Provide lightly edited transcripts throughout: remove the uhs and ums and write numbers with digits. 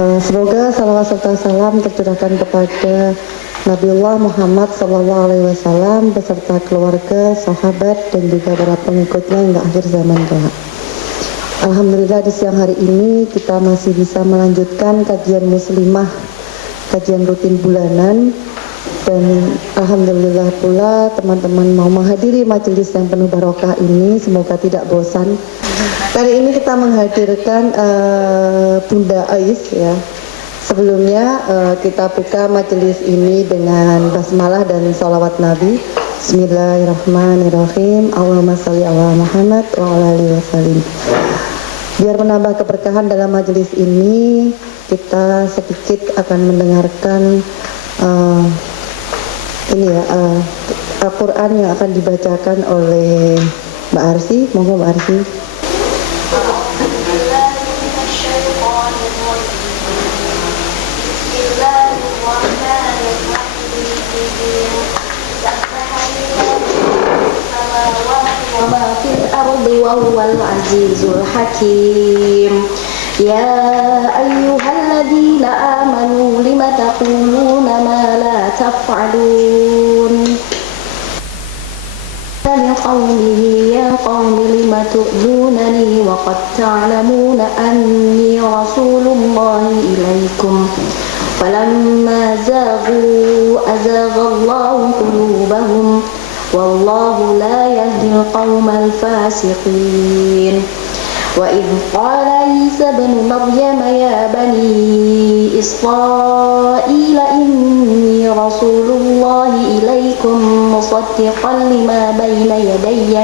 Semoga salawat serta salam tercurahkan kepada Nabiullah Muhammad SAW beserta keluarga, sahabat, dan juga para pengikutnya hingga akhir zaman kelak. Alhamdulillah di siang hari ini kita masih bisa melanjutkan kajian muslimah, kajian rutin bulanan, dan alhamdulillah pula teman-teman mau menghadiri majelis yang penuh barokah ini, semoga tidak bosan. Kali ini kita menghadirkan Bunda Ais ya. Sebelumnya kita buka majelis ini dengan basmalah dan salawat Nabi. Bismillahirrahmanirrahim. Allahumma sholli ala Muhammad wa ala alihi wasallim. Biar menambah keberkahan dalam majelis ini, kita sedikit akan mendengarkan Al-Quran yang akan dibacakan oleh Mbak Arsi. Monggo Mbak Arsi. وهو العزيز الحكيم يا أيها الذين آمنوا لم تقولون ما لا تفعلون لقومه يا قوم لم تؤذونني وقد تعلمون أني رسول الله إليكم فلما زاغوا أزاغ الله قلوبهم والله لا يهدي القوم الفاسقين وإذ قال عيسى ابن مريم يا بني إسرائيل إني رسول الله إليكم مصدقا لما بين يدي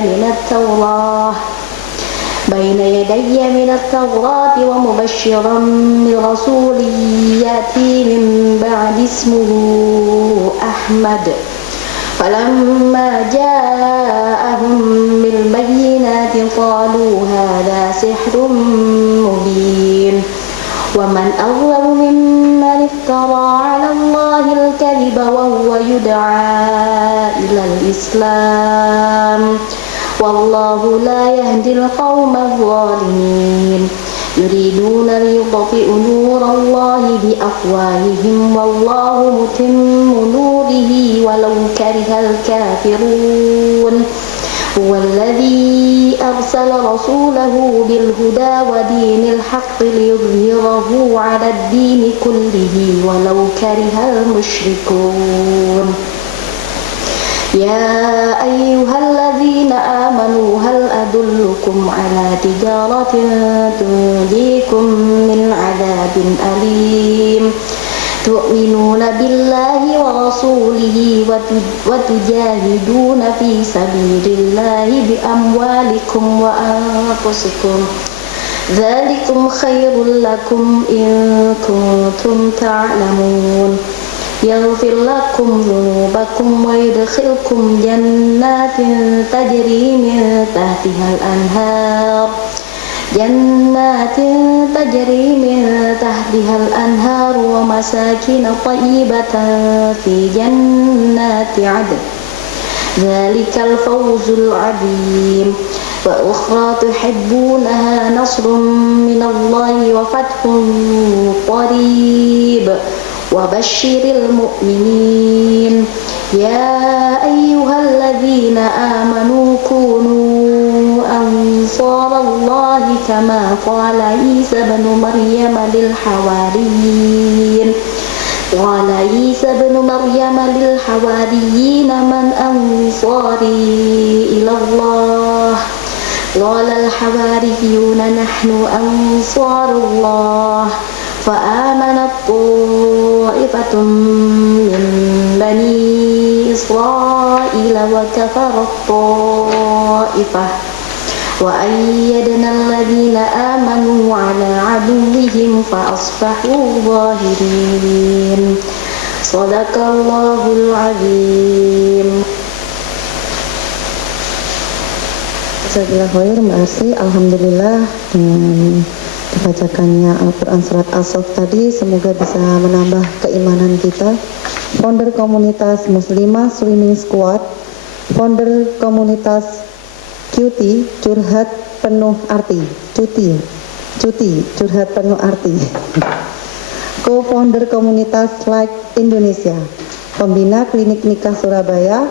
من التوراة ومبشرا برسول يأتي من بعد اسمه أحمد فلما جاءهم بالبينات قالوا هذا سحر مبين ومن أظلم ممن افترى على الله الكذب وهو يدعى إلى الإسلام والله لا يهدي القوم الظالمين يريدون ليطفئوا نور الله بأفواههم والله متم نوره ولو كره الكافرون هو الذي أرسل رسوله بالهدى ودين الحق ليظهره على الدين كله ولو كره المشركون يا أيها الذين آمنوا هل أدلكم على تجارة تنجيكم من عذاب أليم تؤمنون بالله ورسوله وتجاهدون في سبيل الله بأموالكم وأنفسكم ذلكم خير لكم إن كنتم تعلمون يغفر لكم ذنوبكم ويدخلكم جنات تجري من تحتها الأنهار ومساكن طيبة في جنات عدن ذلك الفوز العظيم وأخرى تحبونها نصر من الله وفتح قريب وبشر المؤمنين يا أيها الذين آمنوا كونوا أنصار الله كما قال عيسى ابن مريم للحواريين من أنصاري إلى الله قال الحواريون نحن أنصار الله فآمنت طائفة من بني إسرائيل وكفرت طائفة وأيدنا الذين آمنوا على عدوهم فأصبحوا ظاهرين صدق الله العظيم. Jazakallahu khair Mbak Arsi. Alhamdulillah dengan dibacakannya Al-Quran Surat As-Saff tadi semoga bisa menambah keimanan kita. Founder komunitas Muslimah Swimming Squad, founder komunitas Cuti Curhat Penuh Arti, Cuti Curhat Penuh Arti. co-founder komunitas Like Indonesia, pembina Klinik Nikah Surabaya,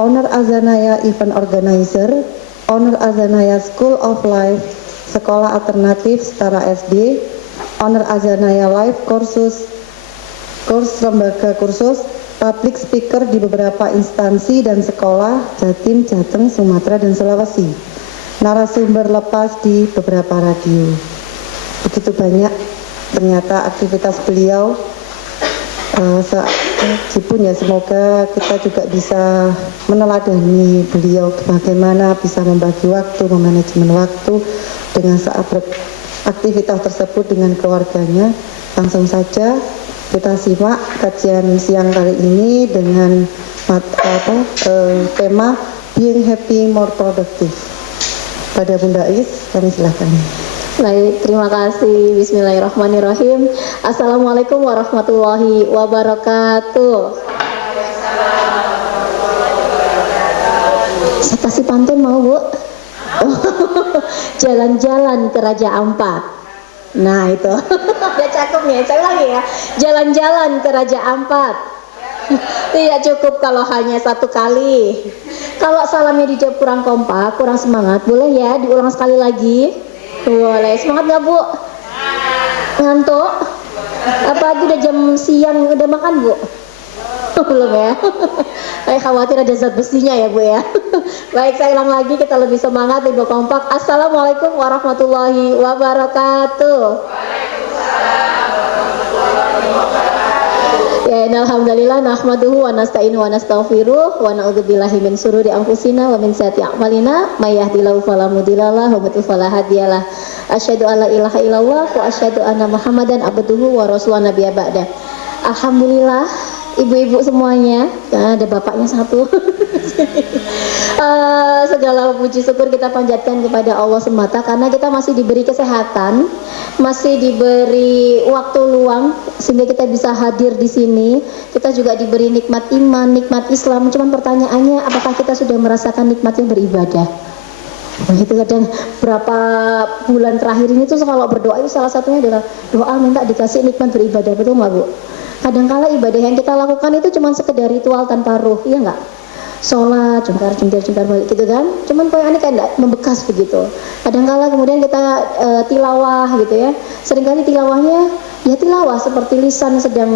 owner Azanaya Event Organizer, owner Azanaya School of Life, Sekolah Alternatif Setara SD, owner Azanaya Life kurs lembaga kursus, public speaker di beberapa instansi dan sekolah Jatim, Jateng, Sumatera, dan Sulawesi, narasumber lepas di beberapa radio. Begitu banyak ternyata aktivitas beliau. Meskipun ya semoga kita juga bisa meneladani beliau bagaimana bisa membagi waktu, memanajemen waktu dengan saat aktivitas tersebut dengan keluarganya. Langsung saja kita simak kajian siang kali ini dengan tema Being Happy More Productive. Pada Bunda Is, kami silakan. Baik, terima kasih. Bismillahirrahmanirrahim. Assalamualaikum warahmatullahi wabarakatuh. Saya kasih pantun mau, Bu? Jalan-jalan ke Raja Ampat. Nah itu, udah cakep nih. Saya lagi ya. Jalan-jalan ke Raja Ampat. Tidak cukup kalau hanya satu kali. Kalau salamnya dijawab kurang kompak, kurang semangat, boleh ya diulang sekali lagi? Boleh. Semangat nggak, Bu? Ngantuk? Apalagi udah jam siang, udah makan, Bu? Belum ya? Saya khawatir ada zat besinya ya, Bu ya. Baik, saya ulang lagi, kita lebih semangat, lebih kompak. Assalamualaikum warahmatullahi wabarakatuh. Ya, alhamdulillah nahmaduhu wa nasta'inu wa nastaghfiruh wa na'udzubillahi min syururi anfusina wa min sayyiati a'malina may yahdihillahu fala mudhillalah wa may yudhlil fala hadiyalah. Asyhadu an la ilaha illallah wa asyhadu anna Muhammadan abduhu wa rasuluhu nabiyya ba'da. Alhamdulillah ibu-ibu semuanya, ada bapaknya satu. Segala puji syukur kita panjatkan kepada Allah semata karena kita masih diberi kesehatan, masih diberi waktu luang sehingga kita bisa hadir di sini. Kita juga diberi nikmat iman, nikmat Islam. Cuman pertanyaannya, apakah kita sudah merasakan nikmatnya beribadah? Itu kadang berapa bulan terakhir ini tuh kalau berdoa itu salah satunya adalah doa minta dikasih nikmat beribadah, betul nggak, Bu? Kadangkala ibadah yang kita lakukan itu cuma sekedar ritual tanpa ruh, iya nggak? Sholat, jungkar balik gitu kan? Cuman poinnya kayak membekas begitu. Kadangkala kemudian kita tilawah gitu ya. Seringkali tilawahnya ya tilawah seperti lisan sedang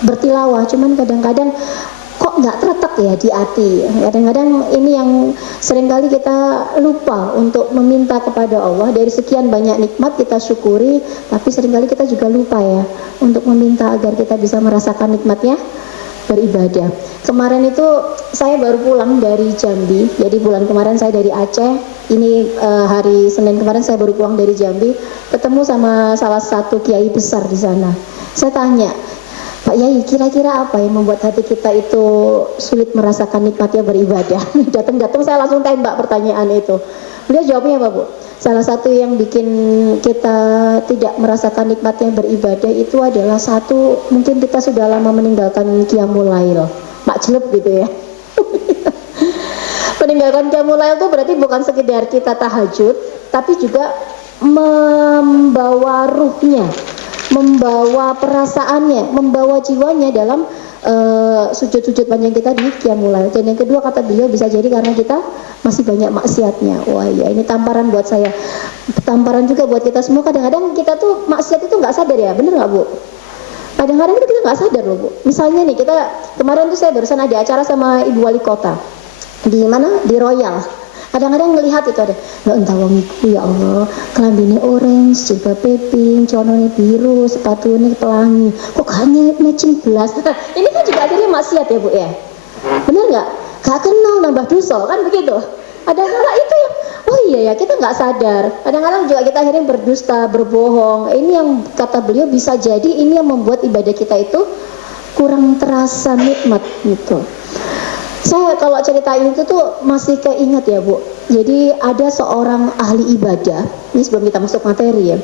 bertilawah. Cuman kadang-kadang kok nggak terletak ya di hati. Kadang-kadang ini yang seringkali kita lupa untuk meminta kepada Allah. Dari sekian banyak nikmat kita syukuri, tapi seringkali kita juga lupa ya untuk meminta agar kita bisa merasakan nikmatnya beribadah. Kemarin itu saya baru pulang dari Jambi. Jadi bulan kemarin saya dari Aceh. Ini hari Senin kemarin saya baru pulang dari Jambi. Ketemu sama salah satu kiai besar di sana. Saya tanya, Pak Yai, kira-kira apa yang membuat hati kita itu sulit merasakan nikmatnya beribadah? Datang-datang saya langsung tembak pertanyaan itu. Beliau jawabnya apa, Bu? Salah satu yang bikin kita tidak merasakan nikmatnya beribadah itu adalah satu, mungkin kita sudah lama meninggalkan qiyamul lail. Makjeleb gitu ya. Meninggalkan qiyamul lail itu berarti bukan sekedar kita tahajud, tapi juga membawa ruhnya, membawa perasaannya, membawa jiwanya dalam sujud-sujud panjang kita di qiyamul lail. Dan yang kedua kata beliau bisa jadi karena kita masih banyak maksiatnya. Wah ya, ini tamparan buat saya, tamparan juga buat kita semua. Kadang-kadang kita tuh maksiat itu nggak sadar ya, bener nggak, Bu? Kadang-kadang itu kita nggak sadar loh, Bu. Misalnya nih, kita kemarin tuh saya barusan ada acara sama Ibu Wali Kota di mana, di Royal. Kadang-kadang ngelihat itu ada, nggak entah wangiku ya Allah, kelambine orange, jilbab pink, celana biru, sepatunya pelangi, kok hanya matching belas. Ini kan juga akhirnya maksiat ya, Bu ya, bener nggak? Gak kenal nambah dosa kan begitu. Kadang-kadang itu yang, oh iya ya, kita nggak sadar. Kadang-kadang juga kita akhirnya berdusta, berbohong. Ini yang kata beliau bisa jadi ini yang membuat ibadah kita itu kurang terasa nikmat gitu. Saya kalau cerita ini tuh masih keinget ya, Bu. Jadi ada seorang ahli ibadah, ini sebelum kita masuk materi ya.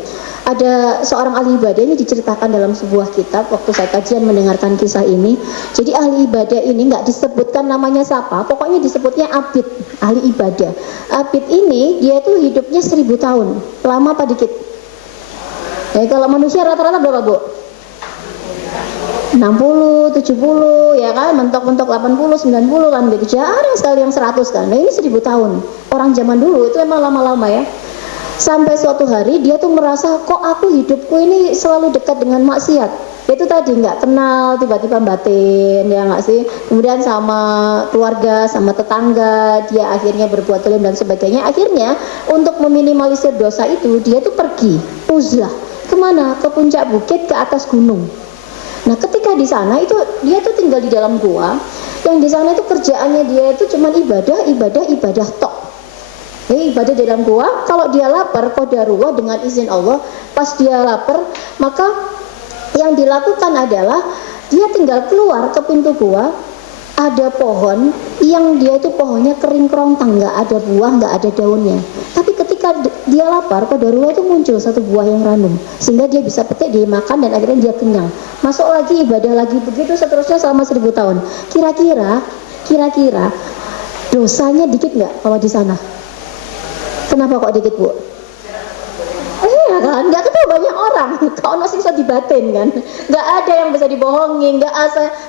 Ada seorang ahli ibadah, ini diceritakan dalam sebuah kitab waktu saya kajian mendengarkan kisah ini. Jadi ahli ibadah ini nggak disebutkan namanya siapa, pokoknya disebutnya abid, ahli ibadah. Abid ini dia tuh hidupnya 1000 tahun, lama apa dikit? Jadi kalau manusia rata-rata berapa Bu? 60, 70 ya kan, mentok-mentok 80, 90 kan gitu. Jarang sekali yang 100 kan. Nah ini 1000 tahun. Orang zaman dulu itu emang lama-lama ya. Sampai suatu hari dia tuh merasa kok aku hidupku ini selalu dekat dengan maksiat. Itu tadi nggak kenal, tiba-tiba batin ya nggak sih. Kemudian sama keluarga, sama tetangga dia akhirnya berbuat zalim dan sebagainya. Akhirnya untuk meminimalisir dosa itu dia tuh pergi uzlah. Kemana? Ke puncak bukit, ke atas gunung. Nah ketika di sana itu dia tuh tinggal di dalam gua, yang di sana itu kerjaannya dia itu cuma ibadah tok. Ibadah di dalam gua, kalau dia lapar qadarullah dengan izin Allah, pas dia lapar maka yang dilakukan adalah dia tinggal keluar ke pintu gua, ada pohon yang dia itu pohonnya kering kerontang, nggak ada buah, nggak ada daunnya. Tapi ketika dia lapar, qadarullah itu muncul satu buah yang ranum, sehingga dia bisa petik, dia makan dan akhirnya dia kenyang. Masuk lagi ibadah lagi, begitu seterusnya selama 1000 tahun. Kira-kira dosanya dikit nggak kalau di sana? Kenapa kok dikit Bu? Iya kan, nggak ketemu banyak orang. Kalau nasi bisa dibatin kan, nggak ada yang bisa dibohongin, nggak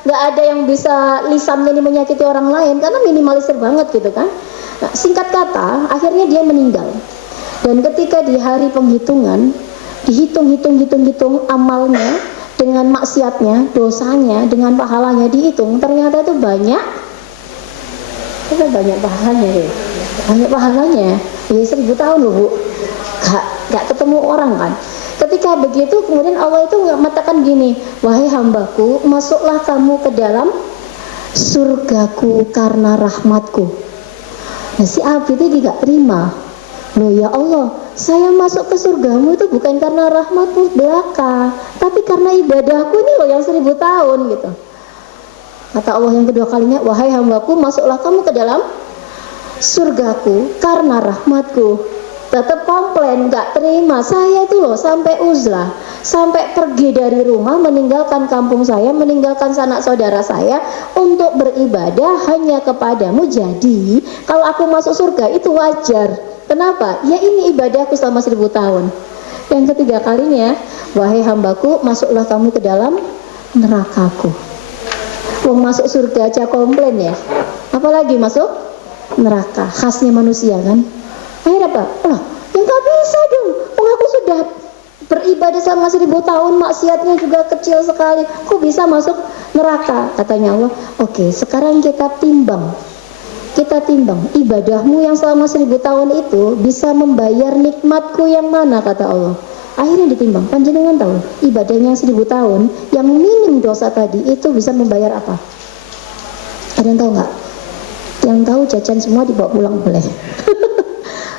ada yang bisa lisannya ini menyakiti orang lain karena minimalisir banget gitu kan. Nah, singkat kata, akhirnya dia meninggal. Dan ketika di hari penghitungan, dihitung amalnya dengan maksiatnya, dosanya dengan pahalanya dihitung, ternyata itu banyak pahalanya deh. Banyak pahalanya. Ya 1000 tahun loh Bu. Gak ketemu orang kan. Ketika begitu kemudian Allah itu mengatakan gini, wahai hambaku, masuklah kamu ke dalam surgaku karena rahmatku. Nah si Abid itu gak terima. Loh ya Allah, saya masuk ke surgamu itu bukan karena rahmatmu belaka, tapi karena ibadahku ini loh yang 1000 tahun gitu. Kata Allah yang kedua kalinya, wahai hambaku, masuklah kamu ke dalam surgaku karena rahmatku. Tetap komplain, gak terima. Saya itu loh sampai uzlah, sampai pergi dari rumah, meninggalkan kampung saya, meninggalkan sanak saudara saya untuk beribadah hanya kepadamu. Jadi kalau aku masuk surga itu wajar. Kenapa? Ya ini ibadahku selama 1000 tahun. Yang ketiga kalinya, wahai hambaku, masuklah kamu ke dalam nerakaku. Wong masuk surga aja komplain ya, apalagi masuk neraka. Khasnya manusia kan. Akhirnya apa? Oh, ya nggak bisa dong. Aku sudah beribadah selama 1000 tahun, maksiatnya juga kecil sekali. Kok bisa masuk neraka? Katanya Allah. Oke, sekarang kita timbang. Ibadahmu yang selama 1000 tahun itu bisa membayar nikmatku yang mana? Kata Allah. Akhirnya ditimbang. Panjenengan tahu ibadahnya yang 1000 tahun, yang minim dosa tadi itu bisa membayar apa? Ada yang tahu nggak? Yang tahu jajan semua dibawa pulang boleh.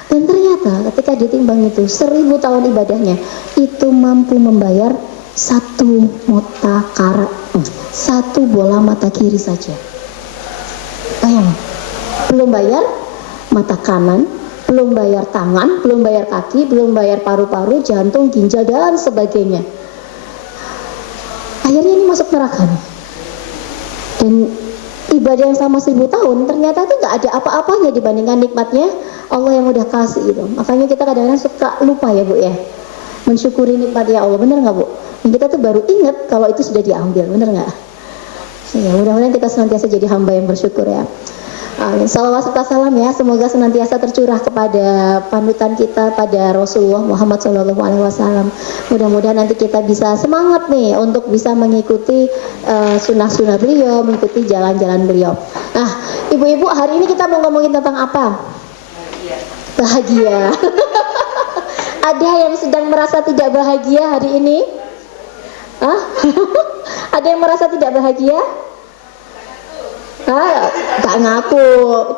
Dan ternyata ketika ditimbang itu 1000 tahun ibadahnya itu mampu membayar satu bola mata kiri saja. Bayang, belum bayar mata kanan, belum bayar tangan, belum bayar kaki, belum bayar paru-paru, jantung, ginjal dan sebagainya. Akhirnya ini masuk neraka nih. Dan ibadah yang sama 1000 tahun ternyata tuh gak ada apa-apanya dibandingkan nikmatnya Allah yang udah kasih itu. Makanya kita kadang-kadang suka lupa ya Bu ya, mensyukuri nikmatnya Allah. Bener gak Bu? Dan kita tuh baru ingat kalau itu sudah diambil. Bener gak? Ya mudah-mudahan kita senantiasa jadi hamba yang bersyukur ya. Salawat serta salam ya, semoga senantiasa tercurah kepada panutan kita, pada Rasulullah Muhammad SAW. Mudah-mudahan nanti kita bisa semangat nih untuk bisa mengikuti sunnah-sunnah beliau, mengikuti jalan-jalan beliau. Nah, ibu-ibu, hari ini kita mau ngomongin tentang apa? Bahagia. Ada yang sedang merasa tidak bahagia hari ini? Hah? Ada yang merasa tidak bahagia? Gak ngaku,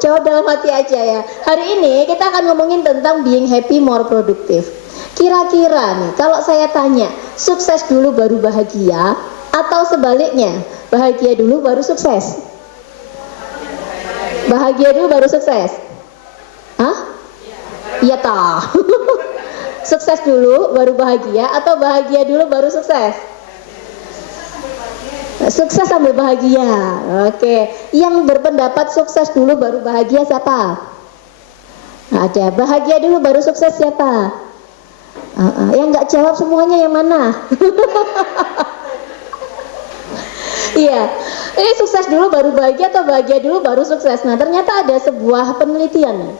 jawab dalam hati aja ya. Hari ini kita akan ngomongin tentang being happy more productive. Kira-kira nih, kalau saya tanya, sukses dulu baru bahagia atau sebaliknya, bahagia dulu baru sukses? Bahagia dulu baru sukses? Hah? Iya toh. Sukses dulu baru bahagia atau bahagia dulu baru sukses? Sukses sambil bahagia. Oke. Yang berpendapat sukses dulu baru bahagia siapa? Ada. Bahagia dulu baru sukses siapa? Yang nggak jawab semuanya yang mana? Iya, ini sukses dulu baru bahagia atau bahagia dulu baru sukses? Nah, ternyata ada sebuah penelitian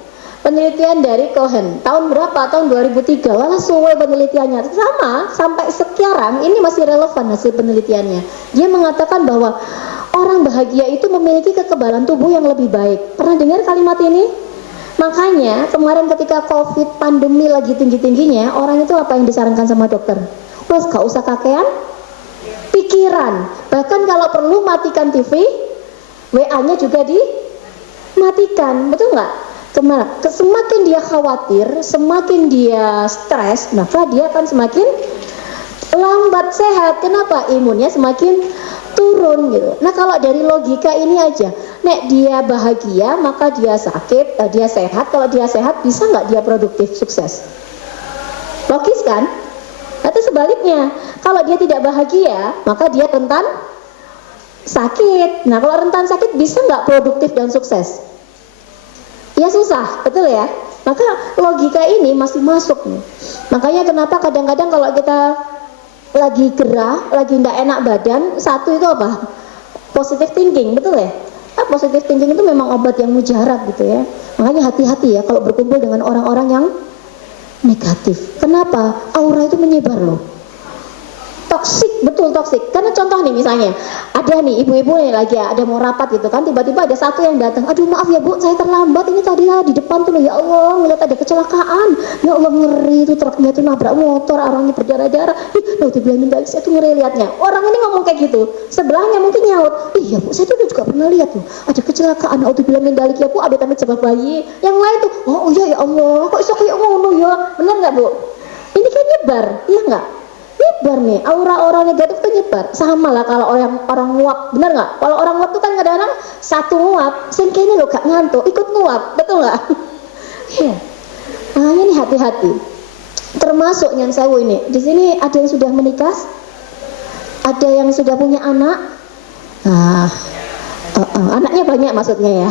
dari Cohen tahun berapa? Tahun 2003. Wah, suwe penelitiannya sama sampai sekarang ini masih relevan hasil penelitiannya. Dia mengatakan bahwa orang bahagia itu memiliki kekebalan tubuh yang lebih baik. Pernah dengar kalimat ini? Makanya kemarin ketika COVID pandemi lagi tinggi-tingginya, orang itu apa yang disarankan sama dokter? Wes gak usah kakean pikiran, bahkan kalau perlu matikan TV, WA-nya juga dimatikan, betul nggak? Semakin dia khawatir, semakin dia stres, maka dia akan semakin lambat sehat. Kenapa? Imunnya semakin turun gitu. Nah, kalau dari logika ini aja, nek dia bahagia maka dia sakit, dia sehat. Kalau dia sehat bisa nggak dia produktif, sukses? Logis kan? Atau sebaliknya, kalau dia tidak bahagia, maka dia rentan sakit. Nah, kalau rentan sakit bisa nggak produktif dan sukses? Ya susah, betul ya? Maka logika ini masih masuk nih. Makanya kenapa kadang-kadang kalau kita lagi gerah, lagi tidak enak badan, satu itu apa? Positive thinking, betul ya? Positive thinking itu memang obat yang mujarab gitu ya. Makanya hati-hati ya kalau berkumpul dengan orang-orang yang negatif. Kenapa? Aura itu menyebar loh. Toksik, betul toksik. Karena contoh nih misalnya, ada nih ibu-ibu nih lagi ada mau rapat gitu kan, tiba-tiba ada satu yang datang, aduh maaf ya bu, saya terlambat, ini tadi ya di depan tuh loh, ya Allah ngeliat ada kecelakaan, ya Allah ngeri, itu truknya tuh nabrak motor, orangnya berdarah-darah, tuh dibilangin dari saya tuh ngeri liatnya. Orang ini ngomong kayak gitu, sebelahnya mungkin nyaut, iya bu, saya tuh juga pernah lihat tuh, ada kecelakaan, tuh dibilangin dari ya bu, ada kami coba bayi, yang lain tuh, oh iya ya Allah, kok bisa kayak ngono ya, bener nggak bu? Ini kan nyebar, iya nggak? Nyebar nih, aura-aura negatif tuh nyebar. Sama lah kalau orang nguap, bener nggak? Kalau orang nguap tuh kan kadang-kadang satu nguap, sengkenya lo gak ngantuk, ikut nguap, betul nggak? Iya. Nah ini hati-hati. Termasuk yang sewu ini. Di sini ada yang sudah menikah, ada yang sudah punya anak. Nah, anaknya banyak maksudnya ya.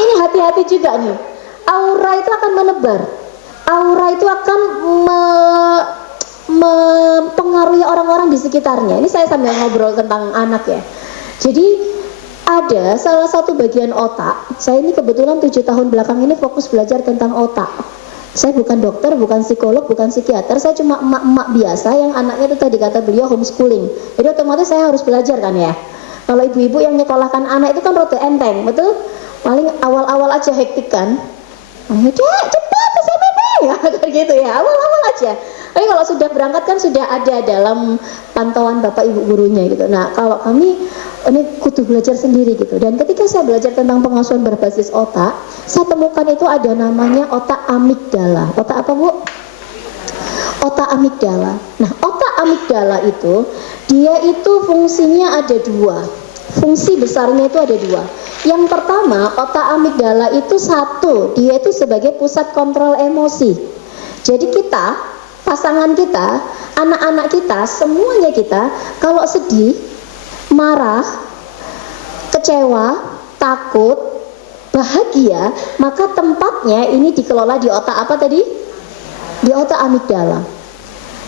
Ini hati-hati juga nih. Aura itu akan menebar. Aura itu akan mempengaruhi orang-orang di sekitarnya. Ini saya sambil ngobrol tentang anak ya. Jadi ada salah satu bagian otak. Saya ini kebetulan 7 tahun belakang ini fokus belajar tentang otak. Saya bukan dokter, bukan psikolog, bukan psikiater. Saya cuma emak-emak biasa yang anaknya itu tadi kata beliau homeschooling. Jadi otomatis saya harus belajar kan ya. Kalau ibu-ibu yang nyekolahkan anak itu kan rada enteng, betul? Paling awal-awal aja hektik kan. Ayo dek, cepat SMB ya, gitu ya, awal-awal aja. Tapi kalau sudah berangkat kan sudah ada dalam pantauan bapak ibu gurunya gitu. Nah kalau kami ini kudu belajar sendiri gitu. Dan ketika saya belajar tentang pengasuhan berbasis otak, saya temukan itu ada namanya otak amigdala. Otak apa bu? Otak amigdala. Nah otak amigdala itu dia itu fungsinya ada dua. Fungsi besarnya itu ada dua. Yang pertama, otak amigdala itu satu, dia itu sebagai pusat kontrol emosi. Jadi kita, pasangan kita, anak-anak kita, semuanya kita, kalau sedih, marah, kecewa, takut, bahagia, maka tempatnya ini dikelola di otak apa tadi? Di otak amigdala.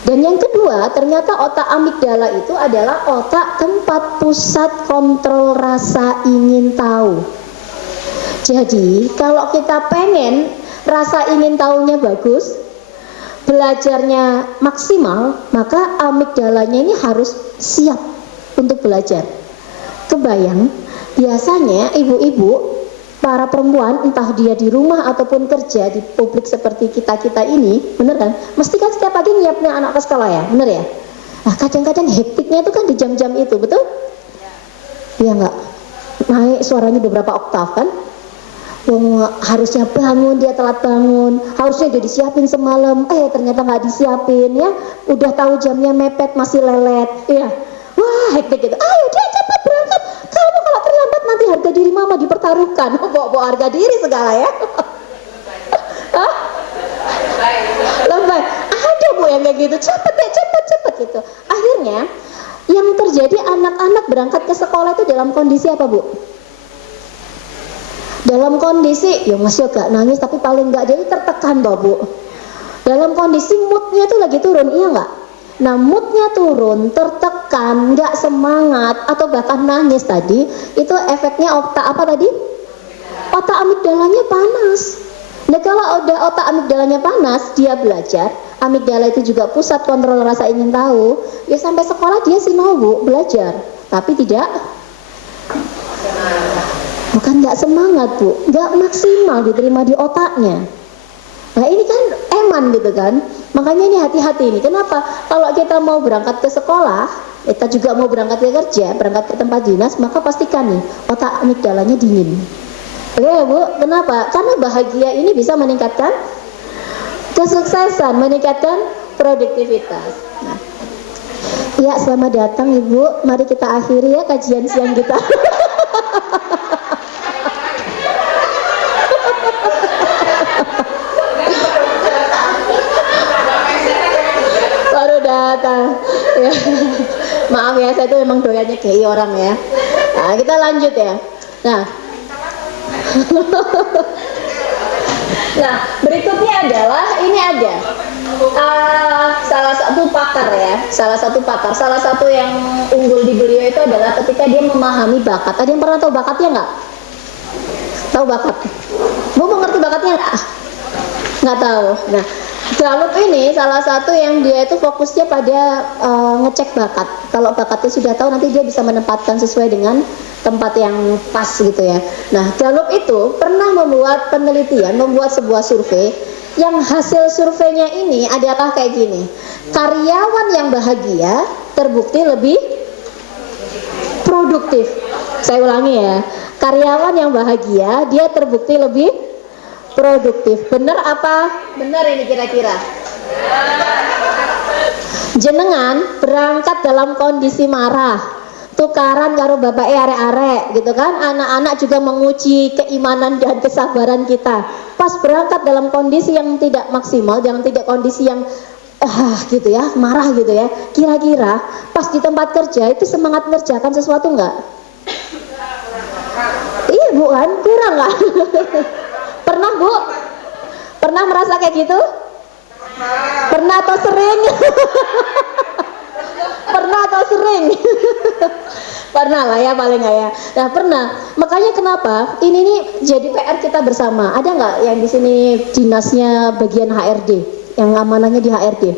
Dan yang kedua, ternyata otak amigdala itu adalah otak tempat pusat kontrol rasa ingin tahu. Jadi, kalau kita pengen rasa ingin tahunya bagus, belajarnya maksimal, maka amigdalanya ini harus siap untuk belajar. Kebayang, biasanya ibu-ibu, para perempuan, entah dia di rumah ataupun kerja di publik seperti kita-kita ini, bener kan? Mesti kan setiap pagi nyiapnya anak ke sekolah ya, bener ya? Nah kadang-kadang hektiknya itu kan di jam-jam itu, betul? Iya nggak? Naik suaranya beberapa oktav kan? Harusnya bangun, dia telat bangun, harusnya udah disiapin semalam, ternyata nggak disiapin ya, udah tahu jamnya mepet masih lelet, ya. Wah hektik gitu, ayo dia cepat berangkat, kamu kalau terlambat nanti harga diri mama dipertaruhkan. Bawa harga diri segala ya. Lebay, ada bu yang kayak gitu, cepet deh, cepet gitu. Akhirnya yang terjadi anak-anak berangkat ke sekolah itu dalam kondisi apa bu? Dalam kondisi, ya masih agak nangis tapi paling enggak jadi tertekan toh Bu. Dalam kondisi moodnya tuh lagi turun, iya nggak? Nah moodnya turun, tertekan, nggak semangat atau bahkan nangis tadi, itu efeknya otak apa tadi? Otak amigdalanya panas. Nah kalau udah otak amigdalanya panas, dia belajar. Amigdala itu juga pusat kontrol rasa ingin tahu. Ya sampai sekolah dia sinau Bu, belajar, tapi tidak, bukan nggak semangat Bu, nggak maksimal diterima di otaknya. Nah ini kan eman gitu kan, makanya ini hati-hati ini. Kenapa? Kalau kita mau berangkat ke sekolah, kita juga mau berangkat ke kerja, berangkat ke tempat dinas, maka pastikan nih otak amigdalanya dingin. Oke ya Bu, kenapa? Karena bahagia ini bisa meningkatkan kesuksesan, meningkatkan produktivitas. Nah, ya selamat datang Ibu, mari kita akhiri ya kajian siang kita. Datang ya. Maaf ya, saya itu memang doyannya KI orang ya. Nah, kita lanjut ya. Nah, nah berikutnya adalah ini ada salah satu pakar ya, salah satu yang unggul di beliau itu adalah ketika dia memahami bakat. Ada yang pernah tahu bakatnya nggak? Tahu bakat? Bu mengerti bakatnya nggak? Nggak tahu. Nah, Gallup ini salah satu yang dia itu fokusnya pada ngecek bakat. Kalau bakatnya sudah tahu, nanti dia bisa menempatkan sesuai dengan tempat yang pas gitu ya. Nah, Gallup itu pernah membuat penelitian, membuat sebuah survei yang hasil surveinya ini adalah kayak gini. Karyawan yang bahagia terbukti lebih produktif. Saya ulangi ya. Karyawan yang bahagia dia terbukti lebih produktif. Benar apa? Benar ini kira-kira. Jenengan berangkat dalam kondisi marah, tukaran karo bapak arek-arek gitu kan. Anak-anak juga menguji keimanan dan kesabaran kita. Pas berangkat dalam kondisi yang tidak maksimal, yang tidak kondisi yang gitu ya, marah gitu ya. Kira-kira pas di tempat kerja itu semangat ngerjakan sesuatu enggak? Iya Bu kan? Kurang kan? Pernah Bu? Pernah merasa kayak gitu? Pernah atau sering? Pernah atau sering? Pernah lah ya paling nggak ya. Nah pernah. Makanya kenapa? Ini nih jadi PR kita bersama. Ada nggak yang di sini dinasnya bagian HRD, yang amanahnya di HRD?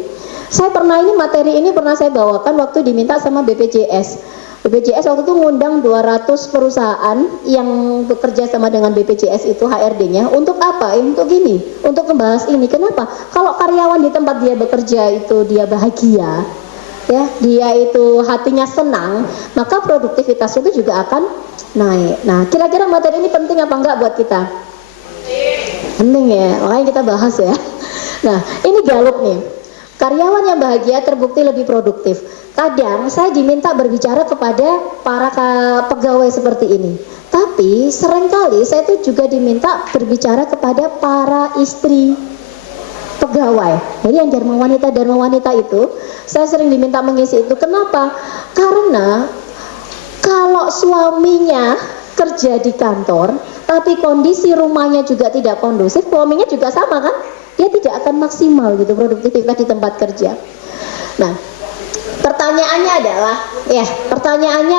Saya pernah ini materi ini pernah saya bawakan waktu diminta sama BPJS. BPJS waktu itu ngundang 200 perusahaan yang bekerja sama dengan BPJS itu HRD-nya. Untuk apa? Untuk gini, untuk membahas ini. Kenapa? Kalau karyawan di tempat dia bekerja itu dia bahagia, ya, dia itu hatinya senang, maka produktivitasnya itu juga akan naik. Nah, kira-kira materi ini penting apa enggak buat kita? Penting ya, makanya kita bahas ya. Nah, ini Gallup nih. Karyawan yang bahagia terbukti lebih produktif. Kadang saya diminta berbicara kepada para pegawai seperti ini. Tapi seringkali saya tuh juga diminta berbicara kepada para istri pegawai. Jadi yang Dharma wanita itu saya sering diminta mengisi itu. Kenapa? Karena kalau suaminya kerja di kantor, tapi kondisi rumahnya juga tidak kondusif, suaminya juga sama kan? Dia tidak akan maksimal gitu produktivitas di tempat kerja. Nah, pertanyaannya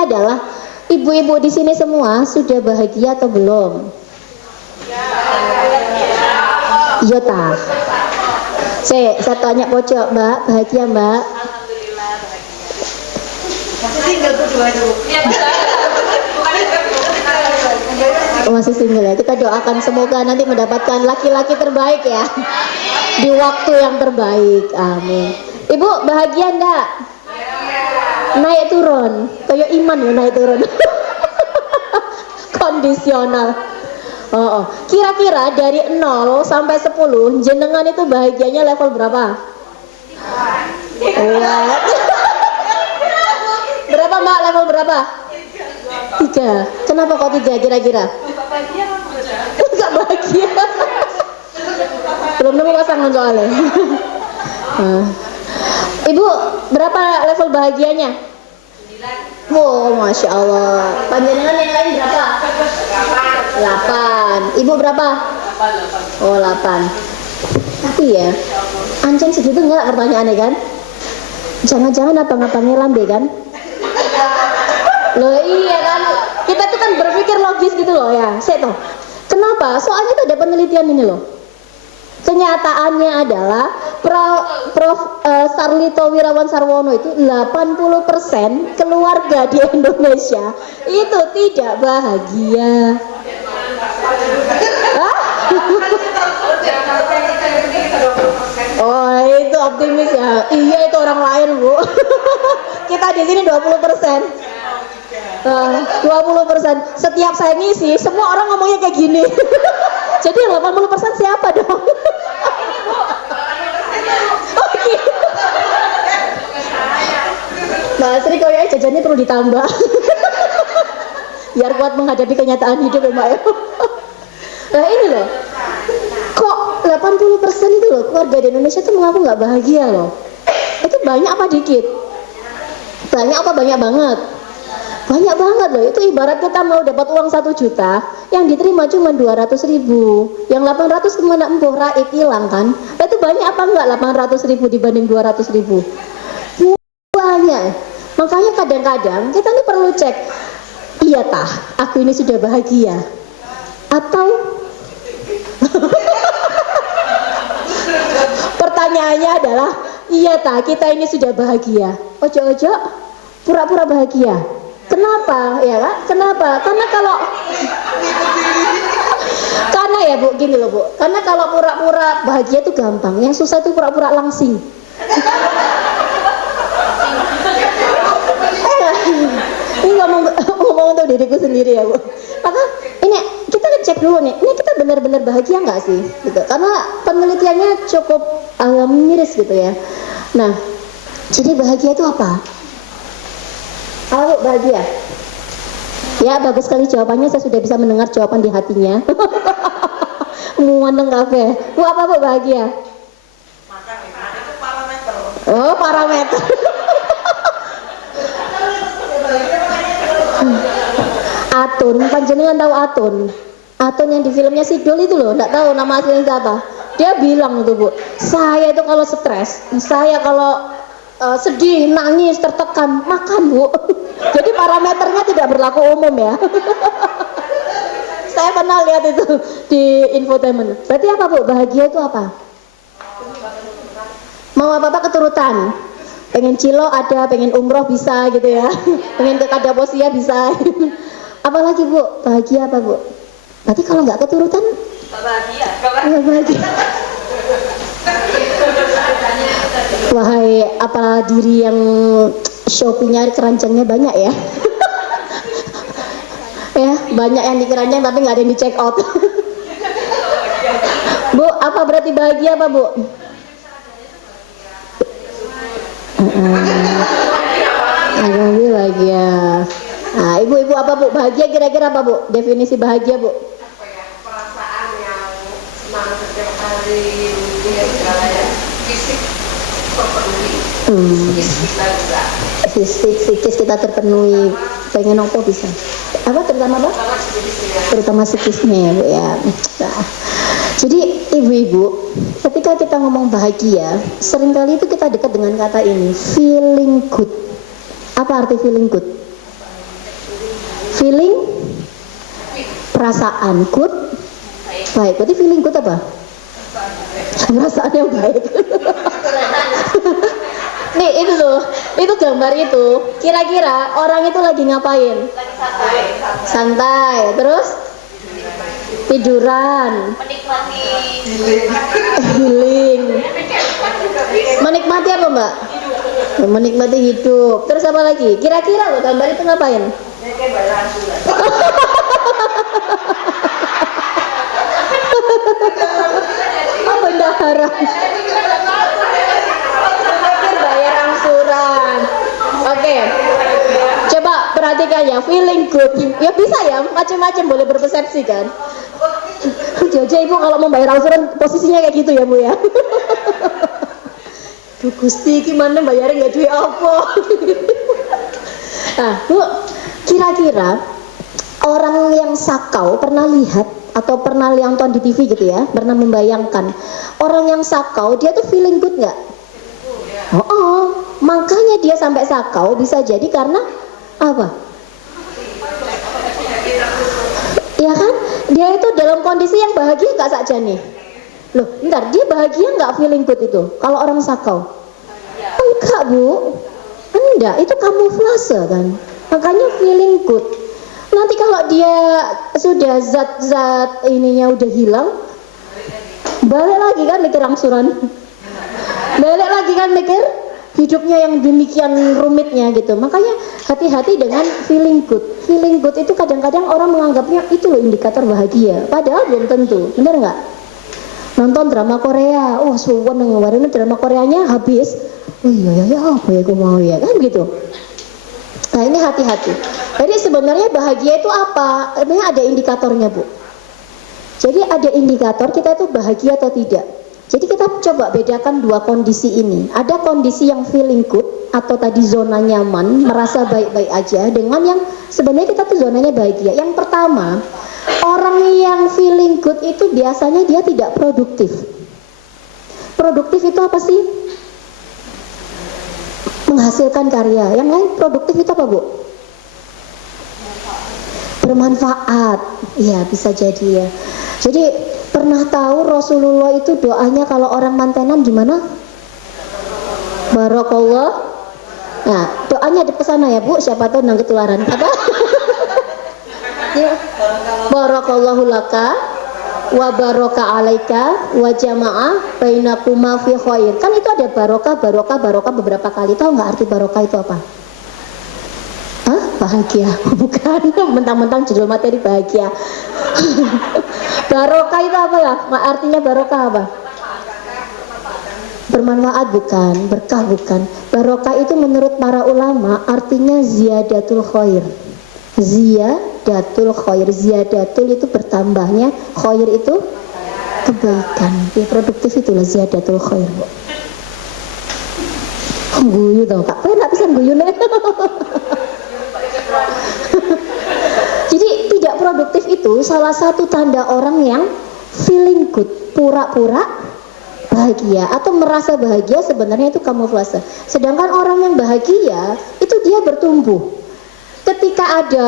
adalah, ibu-ibu di sini semua sudah bahagia atau belum? Iya ta. Saya tanya pojok, Mbak, bahagia Mbak? Alhamdulillah bahagia. Masih single berdua dulu. Masih single ya. Kita doakan semoga nanti mendapatkan laki-laki terbaik ya. Di waktu yang terbaik. Amin. Ibu bahagia enggak? Naik turun. Kayak iman ya naik turun. Kondisional. Oh. Kira-kira dari 0 sampai 10 jenengan itu bahagianya level berapa? Berapa Mbak, level berapa? 3. Kenapa kok 3 kira-kira? Enggak bahagia. Belum nemu pasangan soalnya. Ibu berapa level bahagianya? 9. Wow, Masya Allah. Panjenengan yang lain berapa? 8. Ibu berapa? 8. Oh 8. Tapi ya, Ancen segitu nggak pertanyaannya kan? Jangan-jangan abang-abangnya lambe kan? Loh iya kan, kita tuh kan berpikir logis gitu loh ya. Saya toh, kenapa? Soalnya itu ada penelitian ini loh. Kenyataannya adalah Prof. Sarlito Wirawan Sarwono itu 80% keluarga di Indonesia itu tidak bahagia. Hah? Oh itu optimis ya. Iya itu orang lain bu. Kita di sini 20%. 20%. Setiap saya ngisi, semua orang ngomongnya kayak gini. Jadi 80% siapa dong? Oh gitu. Mbak Sri kayaknya jajannya perlu ditambah. Biar kuat menghadapi kenyataan hidup ya Mbak. Nah ini loh. Kok 80% itu loh keluarga di Indonesia tuh mengaku nggak bahagia loh. Itu banyak apa dikit? Banyak apa banyak banget? Banyak banget loh. Itu ibarat kita mau dapat uang 1 juta, yang diterima cuma 200.000, yang 800 kemana empuh raib hilang kan? Itu banyak apa enggak 800.000 dibanding 200.000? Banyak. Makanya kadang-kadang kita ini perlu cek, iya tah aku ini sudah bahagia atau pertanyaannya adalah iya tah kita ini sudah bahagia, ojo-ojo pura-pura bahagia. Kenapa ya Kak? Kenapa? Karena ya Bu, gini loh Bu, karena kalau pura-pura bahagia itu gampang, yang susah itu pura-pura langsing. Ini ngomong untuk diriku sendiri ya Bu. Maka ini kita cek dulu nih, ini kita benar-benar bahagia nggak sih? Gitu. Karena penelitiannya cukup miris gitu ya. Nah, jadi bahagia itu apa? Apa Bu bahagia? Ya bagus sekali jawabannya, saya sudah bisa mendengar jawaban di hatinya. Muanteng kafe. Bu apa Bu bahagia? Itu parameter. Oh parameter. Atun, panjenengan tahu Atun? Atun yang di filmnya Sidul itu loh, nggak tahu nama aslinya siapa. Dia bilang tuh Bu, saya itu kalau stres, saya kalau sedih, nangis, tertekan, makan Bu. Jadi parameternya tidak berlaku umum ya. Saya pernah lihat itu di infotainment. Berarti apa Bu? Bahagia itu apa? Mau apa-apa keturutan. Pengen cilo ada, pengen umroh bisa gitu ya. Pengen ke Kadaposia bisa. Apalagi Bu? Bahagia apa Bu? Berarti kalau nggak keturutan? Bahagia. Nggak bahagia. Wahai apa diri yang Shopee-nya keranjangnya banyak ya. Ya banyak yang di keranjang tapi nggak ada yang di check out. Bu apa berarti bahagia apa Bu? Alhamdulillah bahagia. Nah ibu-ibu apa Bu? Bahagia kira-kira apa Bu? Definisi bahagia Bu? Perasaan yang senang setiap hari, segalanya fisik terpenuhi. Kita juga. Psikis kita terpenuhi, pengen apa bisa? Apa terutama apa? Terutama psikisnya ya Bu ya. Nah, jadi ibu-ibu, ketika kita ngomong bahagia, seringkali itu kita dekat dengan kata ini, feeling good. Apa arti feeling good? Feeling, perasaan good, baik. Berarti feeling good apa? Perasaan yang baik. Nih itu tuh, itu gambar itu. Kira-kira orang itu lagi ngapain? Lagi santai. Santai, terus tiduran, Menikmati healing, menikmati apa Mbak? Menikmati hidup. Terus apa lagi? Kira-kira lo gambar itu ngapain? kayak bayar surat. Oh bendahara. Bayar angsuran. Oke. Coba perhatikan ya, feeling good. Ya bisa ya, macam-macam boleh berpersepsi kan. Jojo ibu kalau mau bayar angsuran posisinya kayak gitu ya Bu ya. Duh Gusti gimana bayarnya nggak duit apa. Nah Bu, kira-kira Orang yang sakau pernah lihat atau pernah nonton di TV gitu ya, pernah membayangkan orang yang sakau dia tuh feeling good nggak? Makanya dia sampai sakau bisa jadi karena apa? Ya kan? Dia itu dalam kondisi yang bahagia nggak saja nih. Loh, bentar, dia bahagia nggak feeling good itu? Kalau orang sakau? Enggak, Bu. Enggak, itu kamuflase kan. Makanya feeling good. Nanti kalau dia sudah zat-zat ininya udah hilang, balik lagi kan mikir angsuran. Balik lagi kan mikir hidupnya yang demikian rumitnya gitu. Makanya hati-hati dengan feeling good. Feeling good itu kadang-kadang orang menganggapnya itu loh indikator bahagia. Padahal belum tentu. Bener nggak? Nonton drama Korea, suwon kemarin drama Koreanya habis. Oh iya apa ya gue mau ya kan gitu. Nah ini hati-hati. Jadi sebenarnya bahagia itu apa? Ini ada indikatornya, Bu. Jadi ada indikator kita itu bahagia atau tidak. Jadi kita coba bedakan dua kondisi ini. Ada kondisi yang feeling good atau tadi zona nyaman, merasa baik-baik aja, dengan yang sebenarnya kita tuh zonanya bahagia. Yang pertama, orang yang feeling good itu biasanya dia tidak produktif. Produktif itu apa sih? Menghasilkan karya. Yang lain produktif itu apa, Bu? Bermanfaat. Iya, bisa jadi ya. Jadi pernah tahu Rasulullah itu doanya kalau orang mantenan gimana? Barakallah. Nah, doanya di pesana ya, Bu. Siapa tahu nang ketularan. Apa? Ya. Barakallahu laka wa baraka alaika wa jama'a bainakuma fi khair. Kan itu ada barokah beberapa kali. Tahu nggak arti barokah itu apa? Hah? Bahagia? Bukan, mentang-mentang judul materi bahagia. Barokah itu apa ya? Artinya barokah apa? Bermanfaat bukan, berkah bukan. Barokah itu menurut para ulama artinya ziyadatul khair. Ziyadatul khair. Ziyadatul itu bertambahnya, khair itu kebaikan. Ya, produktif itulah ziyadatul khair. Guyu tau Kak, enak bisa guyu nih. Jadi tidak produktif itu salah satu tanda orang yang feeling good, pura-pura bahagia atau merasa bahagia, sebenarnya itu kamuflase. Sedangkan orang yang bahagia itu dia bertumbuh. Ketika ada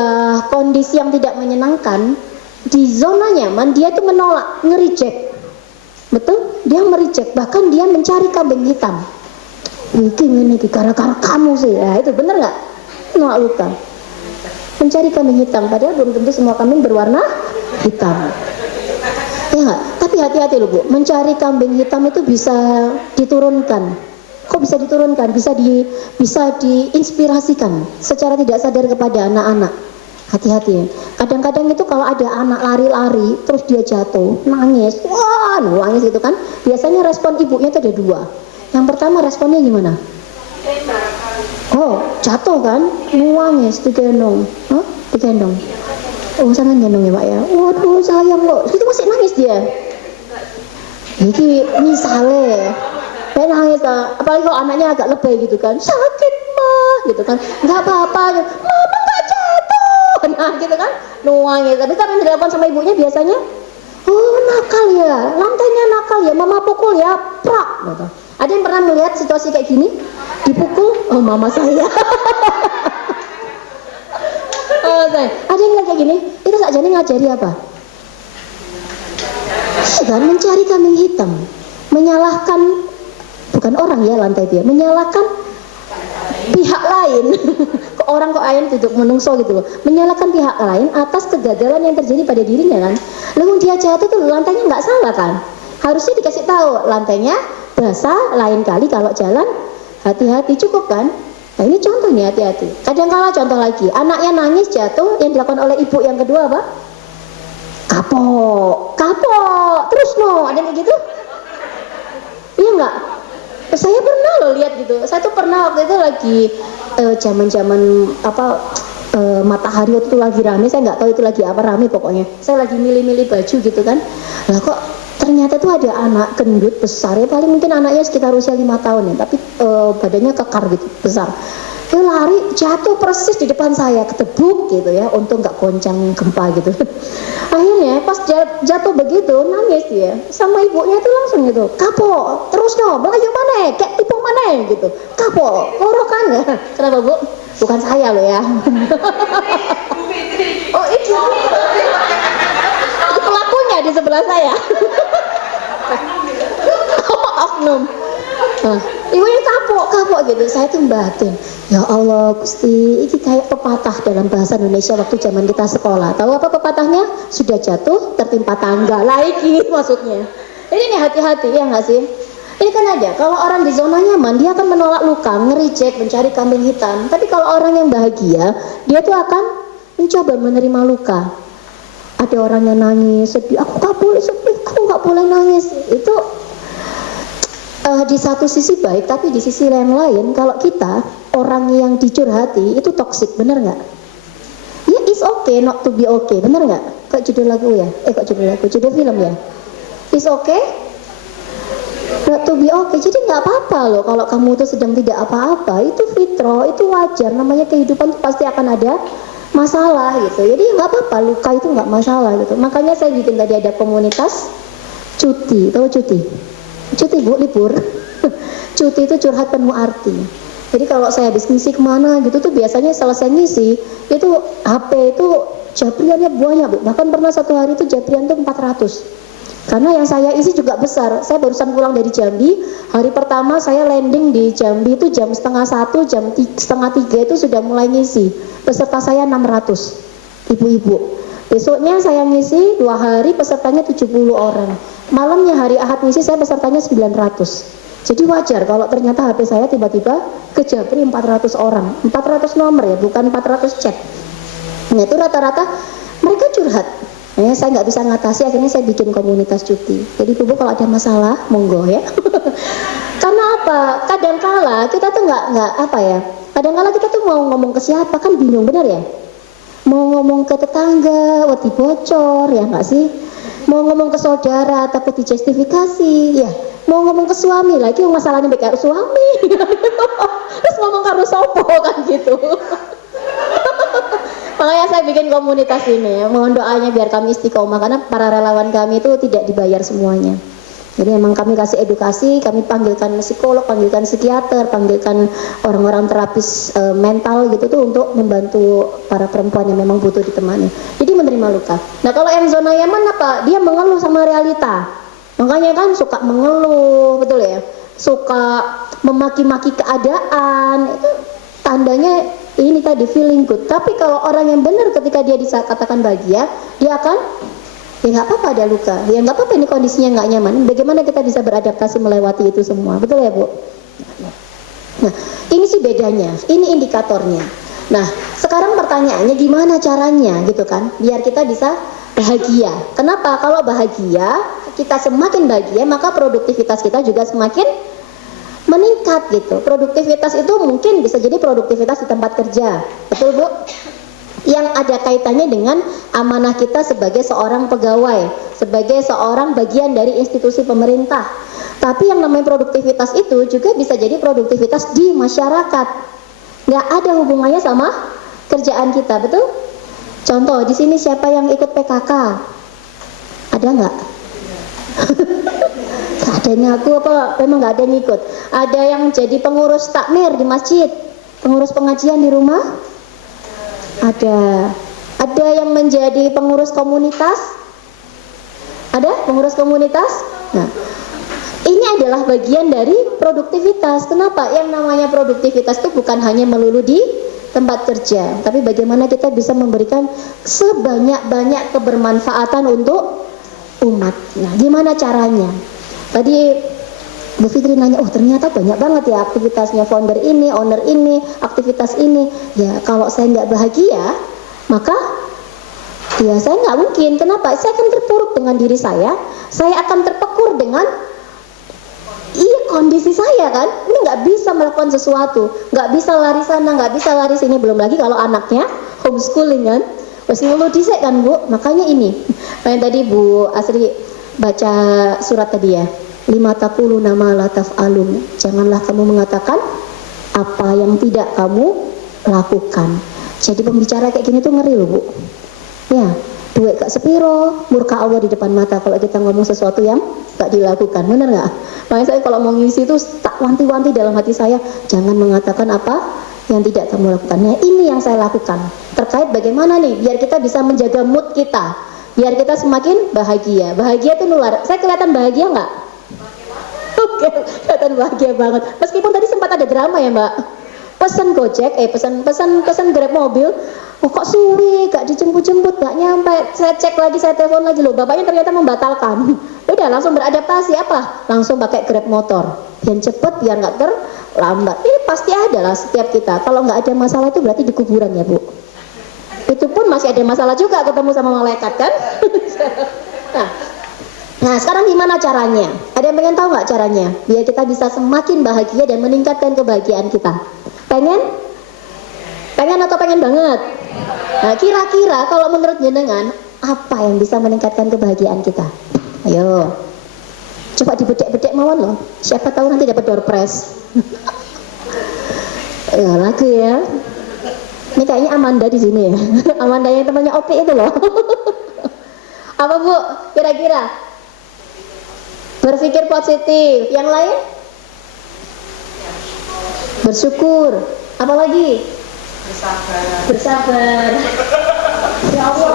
kondisi yang tidak menyenangkan, di zona nyaman dia itu menolak, nge-reject. Betul? Dia mereject, bahkan dia mencari kambing hitam. Ini gara-gara kamu sih. Nah, itu bener nggak? Nolak luka. Mencari kambing hitam, padahal belum tentu semua kambing berwarna hitam. Ya nggak? Tapi hati-hati loh, Bu. Mencari kambing hitam itu bisa diturunkan. Kok bisa diturunkan? Bisa diinspirasikan secara tidak sadar kepada anak-anak. Hati-hati ya. Kadang-kadang itu kalau ada anak lari-lari terus dia jatuh, nangis, wah, nangis gitu kan. Biasanya respon ibunya itu ada dua. Yang pertama responnya gimana? Oh, jatuh kan? Nangis, digendong. Hah? Digendong. Oh, jangan gendong ya, Pak ya. Waduh, sayang kok. Itu masih nangis dia. Ini misalnya kayak nangis, apalagi kalau anaknya agak lebay gitu kan, sakit mah gitu kan, nggak apa-apa, mama nggak jatuh, nah gitu kan, nangis. Tapi kan yang dilakukan sama ibunya biasanya, oh nakal ya, lantainya nakal ya, mama pukul ya, prak gitu. Ada yang pernah melihat situasi kayak gini? Dipukul, oh mama saya. Oh, saya. Ada yang bilang kayak gini, itu saja nih ngajari apa? Kan mencari kambing hitam, menyalahkan bukan orang ya lantai dia, menyalahkan pihak lain. Kok orang kok ayam duduk menungso gitu loh, menyalahkan pihak lain atas kegagalan yang terjadi pada dirinya kan. Lalu dia jatuh tuh lantainya nggak salah kan, harusnya dikasih tahu lantainya basah, lain kali kalau jalan hati-hati, cukup kan. Nah ini contoh nih, hati-hati. Kadang-kala contoh lagi, anaknya nangis jatuh, yang dilakukan oleh ibu yang kedua apa? Kapok, terus no, ada yang kayak gitu? Iya nggak? Saya pernah loh lihat gitu. Saya tuh pernah waktu itu lagi zaman-zaman matahari waktu itu lagi rame. Saya nggak tahu itu lagi apa, rame pokoknya. Saya lagi milih-milih baju gitu kan. Lah kok ternyata tuh ada anak gendut besar ya, paling mungkin anaknya sekitar usia 5 tahun ya, tapi badannya kekar gitu, besar. Dia lari, jatuh persis di depan saya, ketebuk gitu ya, untung nggak goncang gempa gitu. Akhirnya pas jatuh begitu, nangis dia, sama ibunya itu langsung gitu, kapok, terus no, Melayu mana, kayak tipung mana gitu, kapok, korokan ya. Kenapa Bu? Bukan saya loh ya. Oh itu pelakunya di sebelah saya. Oh, oknum. Nah, ibunya kapok gitu. Saya tuh batin, ya Allah Gusti, ini kayak pepatah dalam bahasa Indonesia waktu zaman kita sekolah. Tahu apa pepatahnya? Sudah jatuh tertimpa tangga lagi maksudnya. Ini nih hati-hati ya nggak sih? Ini kan ada, kalau orang di zona nyaman dia akan menolak luka, nge-reject, mencari kambing hitam. Tapi kalau orang yang bahagia, dia tuh akan mencoba menerima luka. Ada orang yang nangis, sedih, aku nggak boleh sedih, aku nggak boleh nangis. Itu di satu sisi baik, tapi di sisi yang lain kalau kita orang yang dicurhati itu toksik, bener nggak? Ya it's okay not to be okay, bener nggak? Kok judul lagu ya? Judul film ya? It's okay not to be okay. Jadi nggak apa-apa loh kalau kamu tuh sedang tidak apa-apa, itu fitrah, itu wajar. Namanya kehidupan tuh pasti akan ada masalah gitu. Jadi nggak apa-apa, luka itu nggak masalah gitu. Makanya saya bikin tadi ada komunitas cuti, tahu cuti? Cuti Bu, libur. Cuti itu curhat penuh arti. Jadi kalau saya habis ngisi kemana gitu tuh biasanya selesai ngisi itu HP itu japriannya banyak Bu. Bahkan pernah satu hari itu japrian tuh 400. Karena yang saya isi juga besar. Saya barusan pulang dari Jambi. Hari pertama saya landing di Jambi itu jam setengah 1, setengah 3 itu sudah mulai ngisi. Peserta saya 600 ibu-ibu. Besoknya saya ngisi 2 hari, pesertanya 70 orang. Malamnya hari Ahad ngisi saya pesertanya 900. Jadi wajar kalau ternyata HP saya tiba-tiba kejapri 400 orang. 400 nomor ya, bukan 400 chat. Nah itu rata-rata mereka curhat. Saya nggak bisa ngatasi, akhirnya saya bikin komunitas cuti. Jadi Bu kalau ada masalah, monggo ya. Karena apa? Kadangkala kita tuh nggak apa ya. Kadangkala kita tuh mau ngomong ke siapa kan bingung, benar ya? Mau ngomong ke tetangga, wedi bocor ya nggak sih? Mau ngomong ke saudara, takut dijustifikasi ya. Mau ngomong ke suami lagi, masalahnya bekas suami. Terus ngomong karo sopo kan gitu. Makanya saya bikin komunitas ini, mohon doanya biar kami istiqomah, karena para relawan kami itu tidak dibayar semuanya. Jadi memang kami kasih edukasi, kami panggilkan psikolog, panggilkan psikiater, panggilkan orang-orang terapis mental gitu tuh untuk membantu para perempuan yang memang butuh ditemani. Jadi menerima luka. Nah kalau yang zona nyaman apa? Dia mengeluh sama realita. Makanya kan suka mengeluh, betul ya? Suka memaki-maki keadaan, itu tandanya ini tadi feeling good. Tapi kalau orang yang benar ketika dia dikatakan bahagia, dia akan ya nggak apa-apa ada luka, ya nggak apa-apa ini kondisinya nggak nyaman. Bagaimana kita bisa beradaptasi melewati itu semua, betul ya Bu? Nah ini sih bedanya, ini indikatornya. Nah sekarang pertanyaannya gimana caranya gitu kan, biar kita bisa bahagia. Kenapa? Kalau bahagia, kita semakin bahagia maka produktivitas kita juga semakin meningkat gitu. Produktivitas itu mungkin bisa jadi produktivitas di tempat kerja, betul Bu? Yang ada kaitannya dengan amanah kita sebagai seorang pegawai, sebagai seorang bagian dari institusi pemerintah. Tapi yang namanya produktivitas itu juga bisa jadi produktivitas di masyarakat. Nggak ada hubungannya sama kerjaan kita, betul? Contoh, di sini siapa yang ikut PKK? Ada nggak? Adanya aku apa? Memang nggak ada yang ikut. Ada yang jadi pengurus takmir di masjid, pengurus pengajian di rumah? Ada. Ada yang menjadi pengurus komunitas? Ada pengurus komunitas? Nah, ini adalah bagian dari produktivitas. Kenapa? Yang namanya produktivitas itu bukan hanya melulu di tempat kerja, tapi bagaimana kita bisa memberikan sebanyak-banyak kebermanfaatan untuk umat. Nah, gimana caranya? Tadi Bu Fitri nanya, oh ternyata banyak banget ya aktivitasnya founder ini, owner ini, aktivitas ini. Ya kalau saya nggak bahagia, maka ya saya nggak mungkin. Kenapa? Saya akan terpuruk dengan diri saya akan terpekur dengan kondisi saya kan. Ini nggak bisa melakukan sesuatu, nggak bisa lari sana, nggak bisa lari sini. Belum lagi kalau anaknya homeschooling kan, wes ngeluh dhisik kan Bu. Makanya ini, yang tadi Bu Asri baca surat tadi ya. Lima takulu nama lataf alun. Janganlah kamu mengatakan apa yang tidak kamu lakukan. Jadi pembicara kayak gini tuh ngeri loh Bu. Ya, duit gak sepiro, murka Allah di depan mata kalau kita ngomong sesuatu yang gak dilakukan, bener gak? Makanya saya kalau mau ngisi itu tak wanti-wanti dalam hati saya, jangan mengatakan apa yang tidak kamu lakukan. Nah ini yang saya lakukan, terkait bagaimana nih, biar kita bisa menjaga mood kita, biar kita semakin bahagia. Bahagia itu nular, saya kelihatan bahagia nggak? Oke, kelihatan bahagia banget. Meskipun tadi sempat ada drama ya Mbak, pesan Gojek, pesan Grab mobil, oh kok suwi, gak dijemput-jemput, gak nyampe. Saya cek lagi, saya telepon lagi loh, bapaknya ternyata membatalkan. Udah langsung beradaptasi apa? Langsung pakai Grab motor, biar cepet, biar nggak terlambat. Ini pasti ada lah setiap kita. Kalau nggak ada masalah itu berarti di kuburan ya Bu. Itu pun masih ada masalah juga ketemu sama malaikat kan? Nah sekarang gimana caranya? Ada yang pengen tahu nggak caranya? Biar kita bisa semakin bahagia dan meningkatkan kebahagiaan kita. Pengen? Pengen atau pengen banget? Nah kira-kira kalau menurut jenengan apa yang bisa meningkatkan kebahagiaan kita? Ayo, coba dibedek-bedek mawon loh. Siapa tahu nanti dapat door prize. Ya, lagu ya. Ini kayaknya Amanda di sini ya. Amanda yang temannya Opi itu loh. Apa Bu? Kira-kira? Berpikir positif. Yang lain? Bersyukur. Apa lagi? Bersabar. Ya Allah.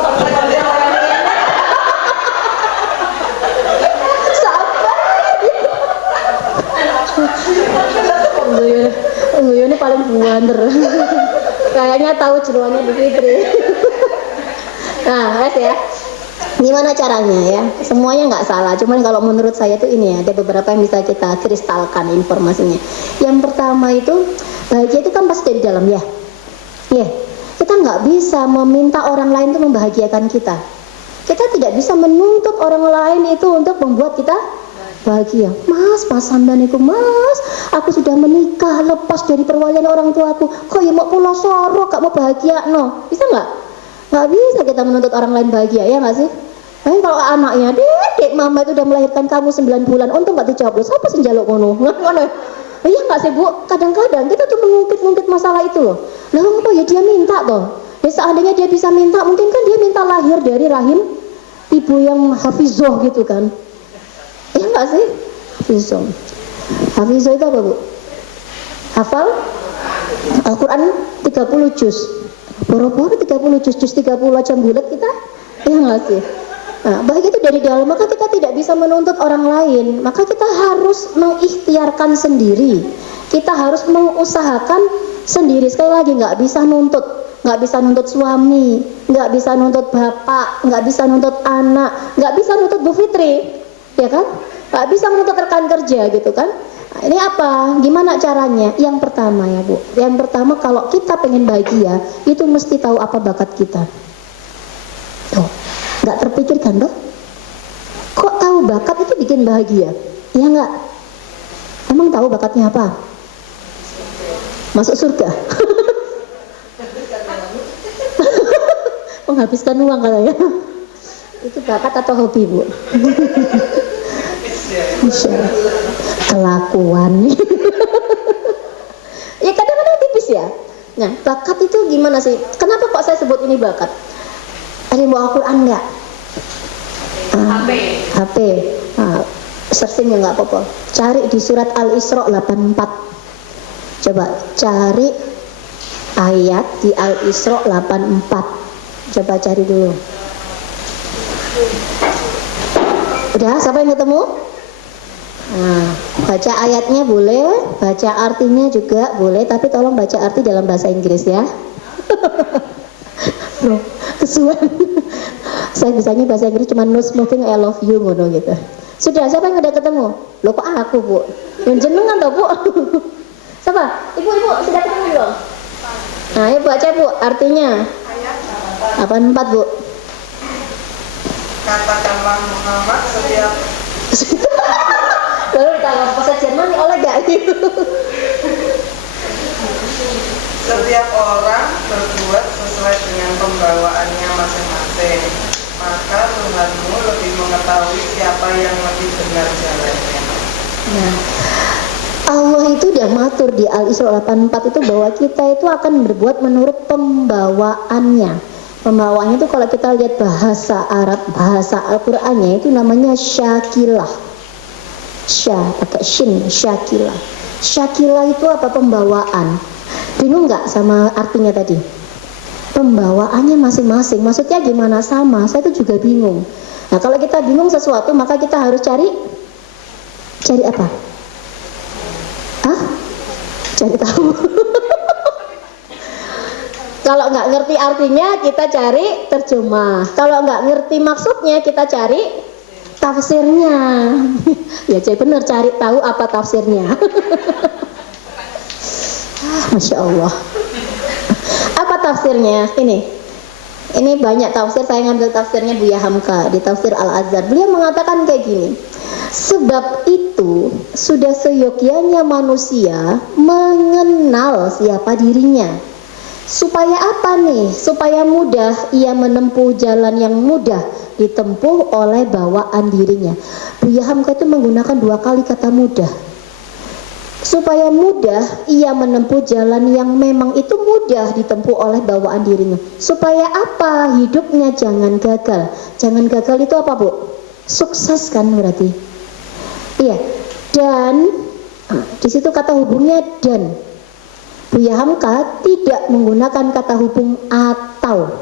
Sabar. Ini paling buander. Kayaknya tahu jeroannya Bu Fitri. Nah, ya. Gimana caranya ya? Semuanya nggak salah. Cuman kalau menurut saya tuh ini ya, ada beberapa yang bisa kita kristalkan informasinya. Yang pertama itu bahagia itu kan pasti dari dalam ya. Ya, kita nggak bisa meminta orang lain untuk membahagiakan kita. Kita tidak bisa menuntut orang lain itu untuk membuat kita bahagia. Mas sampean mas, aku sudah menikah, lepas dari perwalian orang tuaku. Kok ya mau pulau soro, gak mau bahagia no? Bisa nggak? Nggak bisa kita menuntut orang lain bahagia, ya nggak sih? Tapi kalau anaknya, dek mama itu udah melahirkan kamu 9 bulan, untung gak dijawab, siapa sih njaluk ngono? Iya nggak sih Bu? Kadang-kadang kita tuh mengungkit-ungkit masalah itu loh. Lah apa ya dia minta toh? Ya seandainya dia bisa minta, mungkin kan dia minta lahir dari rahim ibu yang hafizoh gitu kan? Iya nggak sih? Hafizoh. Hafizoh itu apa Bu? Hafal Al-Quran 30 juz. Boro-boro 30 juz 30 aja bulat kita. Iya nggak sih? Nah, bahagia itu dari dalam, maka kita tidak bisa menuntut orang lain, maka kita harus mengikhtiarkan sendiri, kita harus mengusahakan sendiri. Sekali lagi nggak bisa nuntut suami, nggak bisa nuntut bapak, nggak bisa nuntut anak, nggak bisa nuntut Bu Fitri, ya kan? Nggak bisa menuntut rekan kerja gitu kan? Nah, ini apa? Gimana caranya? Yang pertama ya Bu, yang pertama kalau kita pengen bahagia itu mesti tahu apa bakat kita. Tuh, nggak terpikirkan loh. Kok tahu bakat itu bikin bahagia? Iya nggak? Emang tahu bakatnya apa? Masuk surga. Menghabiskan uang katanya. Itu bakat atau hobi Bu? Kelakuan. Ya kadang-kadang tipis ya. Nah bakat itu gimana sih? Kenapa kok saya sebut ini bakat? Ada yang bawa Al-Quran enggak? HP. Searching ya nggak apa-apa. Cari di surat Al-Isra 84. Coba cari ayat di Al-Isra 84. Coba cari dulu. Udah, siapa yang ketemu? Nah, baca ayatnya boleh, baca artinya juga boleh, tapi tolong baca arti dalam bahasa Inggris ya. Bro, kesuwen. Saya bisanya bahasa Inggris cuma no smoking I love you ngono gitu. Sudah, siapa yang udah ketemu? Loh kok aku Bu? Yang jenengan toh Bu? Siapa? Ibu sudah ketemu belum? Nah, ayo baca Bu artinya. 84 Bu. Katakanlah Muhammad setiap Lalu ditanya bahasa Jerman nih oleh gak gitu? Setiap orang berbuat sesuai dengan pembawaannya masing-masing, maka Tuhanmu lebih mengetahui siapa yang lebih benar jalannya. Nah, Allah itu udah matur di Al-Isra 84 itu bahwa kita itu akan berbuat menurut pembawaannya. Pembawaannya itu kalau kita lihat bahasa Arab, bahasa Al-Qur'annya itu namanya syakilah. Pakai shin, syakilah. Syakilah itu apa? Pembawaan. Bingung nggak sama artinya tadi? Pembawaannya masing-masing. Maksudnya gimana? Sama. Saya itu juga bingung. Nah, kalau kita bingung sesuatu, maka kita harus cari apa? Cari tahu. Kalau nggak ngerti artinya, kita cari terjemah. Kalau nggak ngerti maksudnya, kita cari tafsirnya. Ya, jadi benar cari tahu apa tafsirnya. Masya Allah. Apa tafsirnya? Ini banyak tafsir. Saya ngambil tafsirnya Buya Hamka di tafsir Al-Azhar. Beliau mengatakan kayak gini. Sebab itu sudah seyogyanya manusia mengenal siapa dirinya. Supaya apa nih? Supaya mudah ia menempuh jalan yang mudah ditempuh oleh bawaan dirinya. Buya Hamka itu menggunakan 2 kali kata mudah. Supaya mudah ia menempuh jalan yang memang itu mudah ditempuh oleh bawaan dirinya. Supaya apa? Hidupnya jangan gagal. Jangan gagal itu apa, Bu? Sukses kan berarti. Iya. Dan di situ kata hubungnya dan. Buya Hamka tidak menggunakan kata hubung atau.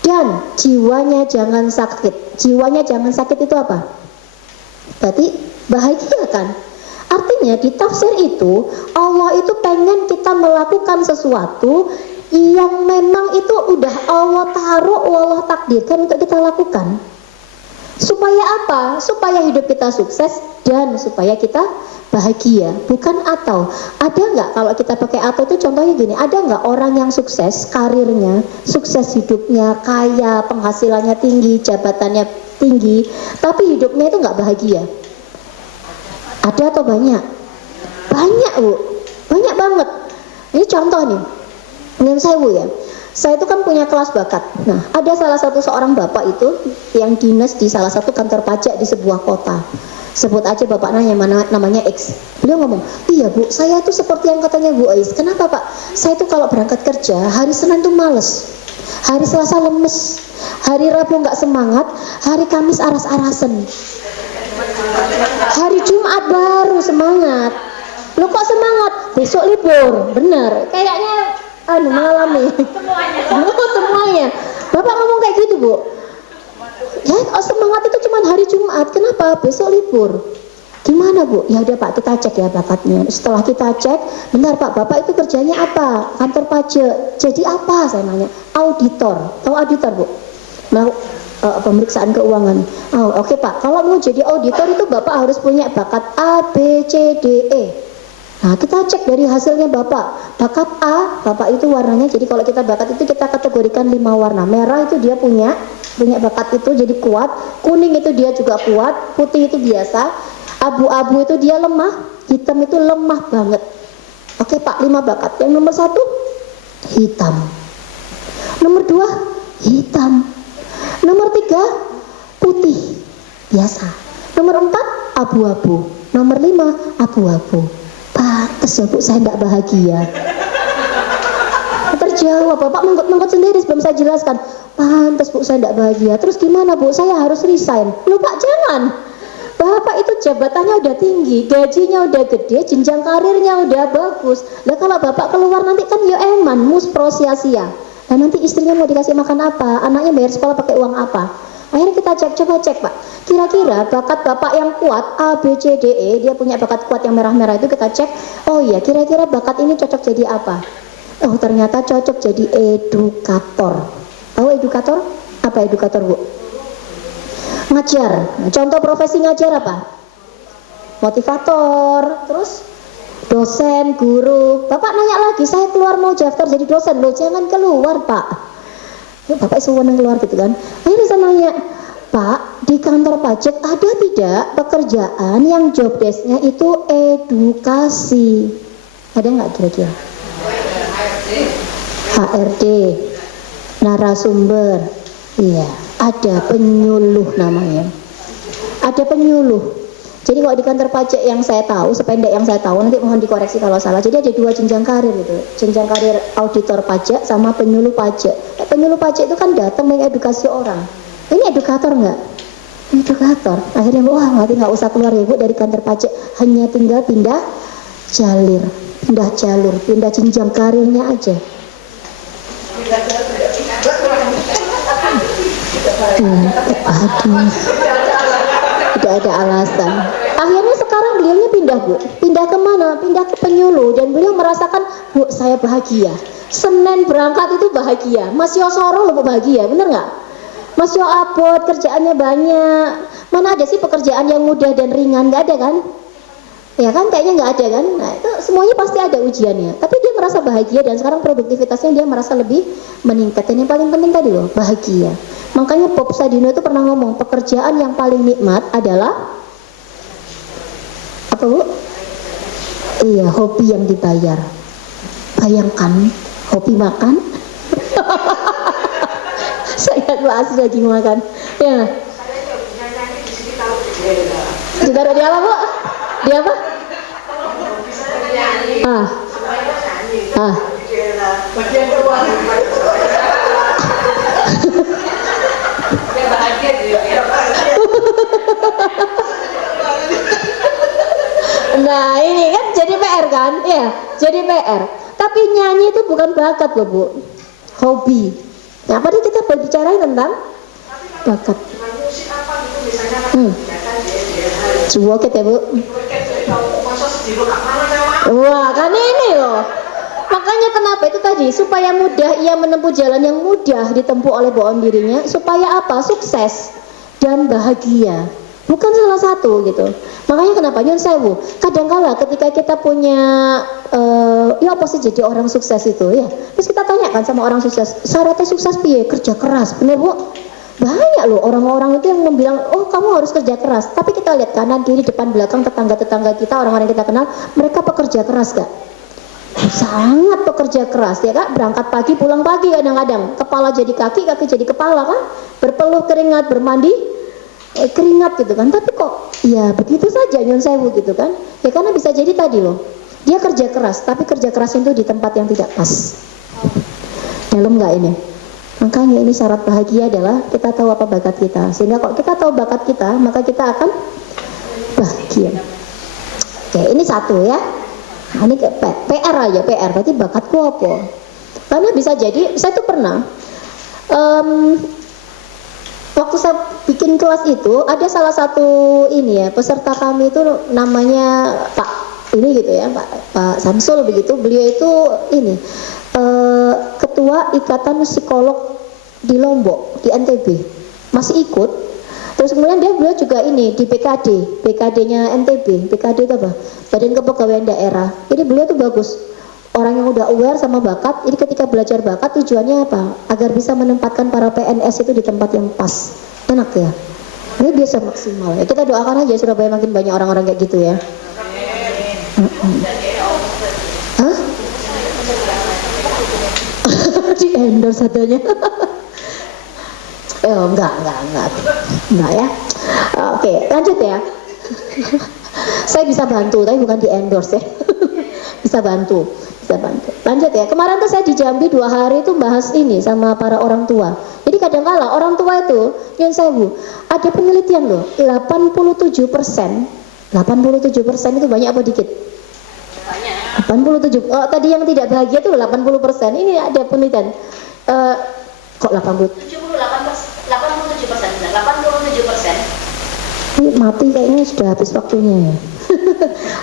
Dan jiwanya jangan sakit. Jiwanya jangan sakit itu apa? Berarti bahagia kan? Artinya di tafsir itu Allah itu pengen kita melakukan sesuatu yang memang itu udah Allah taruh, Allah takdirkan untuk kita lakukan. Supaya apa? Supaya hidup kita sukses dan supaya kita bahagia, bukan atau. Ada nggak kalau kita pakai atau itu contohnya gini, ada nggak orang yang sukses karirnya, sukses hidupnya, kaya, penghasilannya tinggi, jabatannya tinggi, tapi hidupnya itu nggak bahagia? Ada atau banyak? Banyak, Bu. Banyak banget. Ini contoh nih. Ini saya, Bu, ya. Saya itu kan punya kelas bakat. Nah, ada salah satu seorang bapak itu yang dinas di salah satu kantor pajak di sebuah kota. Sebut aja bapak namanya X. Beliau ngomong, iya Bu, saya tuh seperti yang katanya Bu Ais. Kenapa Pak? Saya tuh kalau berangkat kerja, hari Senin tuh males, hari Selasa lemes, hari Rabu nggak semangat, hari Kamis aras-arasen, hari Jumat baru semangat. Lo kok semangat? Besok libur. Bener, kayaknya mengalami semuanya. Bapak ngomong kayak gitu, Bu. Ya, semangat itu cuma hari Jumat. Kenapa? Besok libur. Gimana, Bu? Ya udah Pak, kita cek ya bakatnya. Setelah kita cek, benar Pak, Bapak itu kerjanya apa? Kantor pajak. Jadi apa? Saya nanya. Auditor. Tahu auditor, Bu? Nah, pemeriksaan keuangan. Oh, oke Pak. Kalau mau jadi auditor itu Bapak harus punya bakat A, B, C, D, E. Nah, kita cek dari hasilnya Bapak. Bakat A, Bapak itu warnanya, jadi kalau kita bakat itu kita kategorikan 5 warna. Merah itu dia punya bakat itu jadi kuat, kuning itu dia juga kuat, putih itu biasa, abu-abu itu dia lemah, hitam itu lemah banget. Oke Pak, 5 bakat. Yang nomor 1 hitam, nomor 2 hitam, nomor 3 putih biasa, nomor 4 abu-abu, nomor 5 abu-abu. Pantes ya Bu, saya tidak bahagia. Terjawab, Bapak menggut-menggut sendiri sebelum saya jelaskan. Pantes Bu, saya tidak bahagia. Terus gimana Bu? Saya harus resign. Loh Pak, jangan. Bapak itu jabatannya udah tinggi, gajinya udah gede, jenjang karirnya udah bagus. Lah kalau Bapak keluar nanti kan ya eman, muspro sia-sia. Nah nanti istrinya mau dikasih makan apa? Anaknya bayar sekolah pakai uang apa? Akhirnya kita coba cek Pak. Kira-kira bakat Bapak yang kuat A, B, C, D, E, dia punya bakat kuat yang merah-merah itu kita cek. Oh iya, kira-kira bakat ini cocok jadi apa? Oh ternyata cocok jadi edukator. Tahu edukator? Apa edukator Bu? Ngajar. Nah, contoh profesi ngajar apa? Motivator. Terus dosen, guru. Bapak nanya lagi, saya keluar mau daftar jadi dosen. Loh jangan keluar Pak. Bapak sewenang keluar gitu kan. Akhirnya saya nanya, Pak, di kantor pajak ada tidak pekerjaan yang job desk-nya itu edukasi? Ada nggak kira-kira? HRD, narasumber. Iya, ada penyuluh namanya. Ada penyuluh. Jadi kalau di kantor pajak yang saya tahu, sependek yang saya tahu, nanti mohon dikoreksi kalau salah. Jadi ada 2 jenjang karir itu, jenjang karir auditor pajak sama penyuluh pajak. Penyuluh pajak itu kan datang mengedukasi orang. Ini edukator nggak? Edukator. Akhirnya wah nanti nggak usah keluar ya Bu dari kantor pajak, hanya tinggal pindah jalur, pindah jenjang karirnya aja. Aduh. Tidak ada alasan. Akhirnya sekarang beliaunya pindah Bu. Pindah kemana? Pindah ke penyuluh. Dan beliau merasakan, Bu saya bahagia. Senin berangkat itu bahagia. Mas Yosoro loh bahagia, bener nggak? Mas Yo abot, kerjaannya banyak. Mana ada sih pekerjaan yang mudah dan ringan? Nggak ada kan? Ya kan kayaknya nggak ada kan? Nah itu semuanya pasti ada ujiannya. Tapi dia merasa bahagia dan sekarang produktivitasnya dia merasa lebih meningkat. Dan yang paling penting tadi loh, bahagia. Makanya Bob Sadino itu pernah ngomong, pekerjaan yang paling nikmat adalah apa Bu? Iya, hobi yang dibayar. Bayangkan, hobi makan. Saya bahas lagi makan. Ya. Ditaruh di apa Bu? Di apa? Bagian keuangan. Bahagia dia. Nah ini kan jadi PR kan? Ya, jadi PR. Tapi nyanyi itu bukan bakat loh Bu, hobi. Nah padahal kita berbicara tentang bakat. Cuwok ya Bu. Wah kan ini loh. Makanya kenapa itu tadi, supaya mudah ia menempuh jalan yang mudah ditempuh oleh bawaan dirinya, supaya apa? Sukses dan bahagia. Bukan salah satu gitu. Makanya kenapa Nyun Sewu, kadangkala ketika kita punya ya apa sih jadi orang sukses itu ya. Terus kita tanyakan sama orang sukses, syaratnya sukses piye? Kerja keras, bener Bu? Banyak loh orang-orang itu yang bilang, oh kamu harus kerja keras. Tapi kita lihat kanan, kiri, depan, belakang, tetangga-tetangga kita, orang-orang yang kita kenal, mereka pekerja keras gak? Sangat pekerja keras ya Kak, berangkat pagi pulang pagi kadang-kadang, kepala jadi kaki, kaki jadi kepala kan, berpeluh keringat, bermandi keringat gitu kan. Tapi kok ya begitu saja Nyun Sewu gitu kan, ya karena bisa jadi tadi loh, dia kerja keras, tapi kerja keras itu di tempat yang tidak pas. Dalam nggak ini? Makanya ini syarat bahagia adalah kita tahu apa bakat kita, sehingga kalau kita tahu bakat kita maka kita akan bahagia. Oke, ini satu ya. Nah, ini PR aja, PR berarti bakatku apa? Karena bisa jadi saya tuh pernah waktu saya bikin kelas itu ada salah satu ini ya, peserta kami itu namanya Pak ini gitu ya, Pak Samsul begitu. Beliau itu ini ketua Ikatan Psikolog di Lombok, di NTB, masih ikut. Terus kemudian beliau juga ini di BKD-nya NTB. BKD itu apa? Badan Kepegawaian Daerah. Jadi beliau tuh bagus, orang yang udah aware sama bakat. Jadi ketika belajar bakat tujuannya apa? Agar bisa menempatkan para PNS itu di tempat yang pas. Enak ya? Ini biasa maksimal ya. Kita doakan aja Surabaya makin banyak orang-orang kayak gitu ya. Hah? Di endorse katanya. Enggak ya. Oke, lanjut ya. Saya bisa bantu, tapi bukan di endorse ya. bisa bantu. Lanjut ya. Kemarin tuh saya di Jambi 2 hari itu bahas ini sama para orang tua. Jadi kadang-kala orang tua itu, Nyun Sewu, ada penelitian loh, 87% itu banyak apa dikit? Banyak. 87. Oh, tadi yang tidak bahagia itu 80%. Ini ada penelitian. Kok 80? 87%. Ini mati kayaknya sudah habis waktunya ya.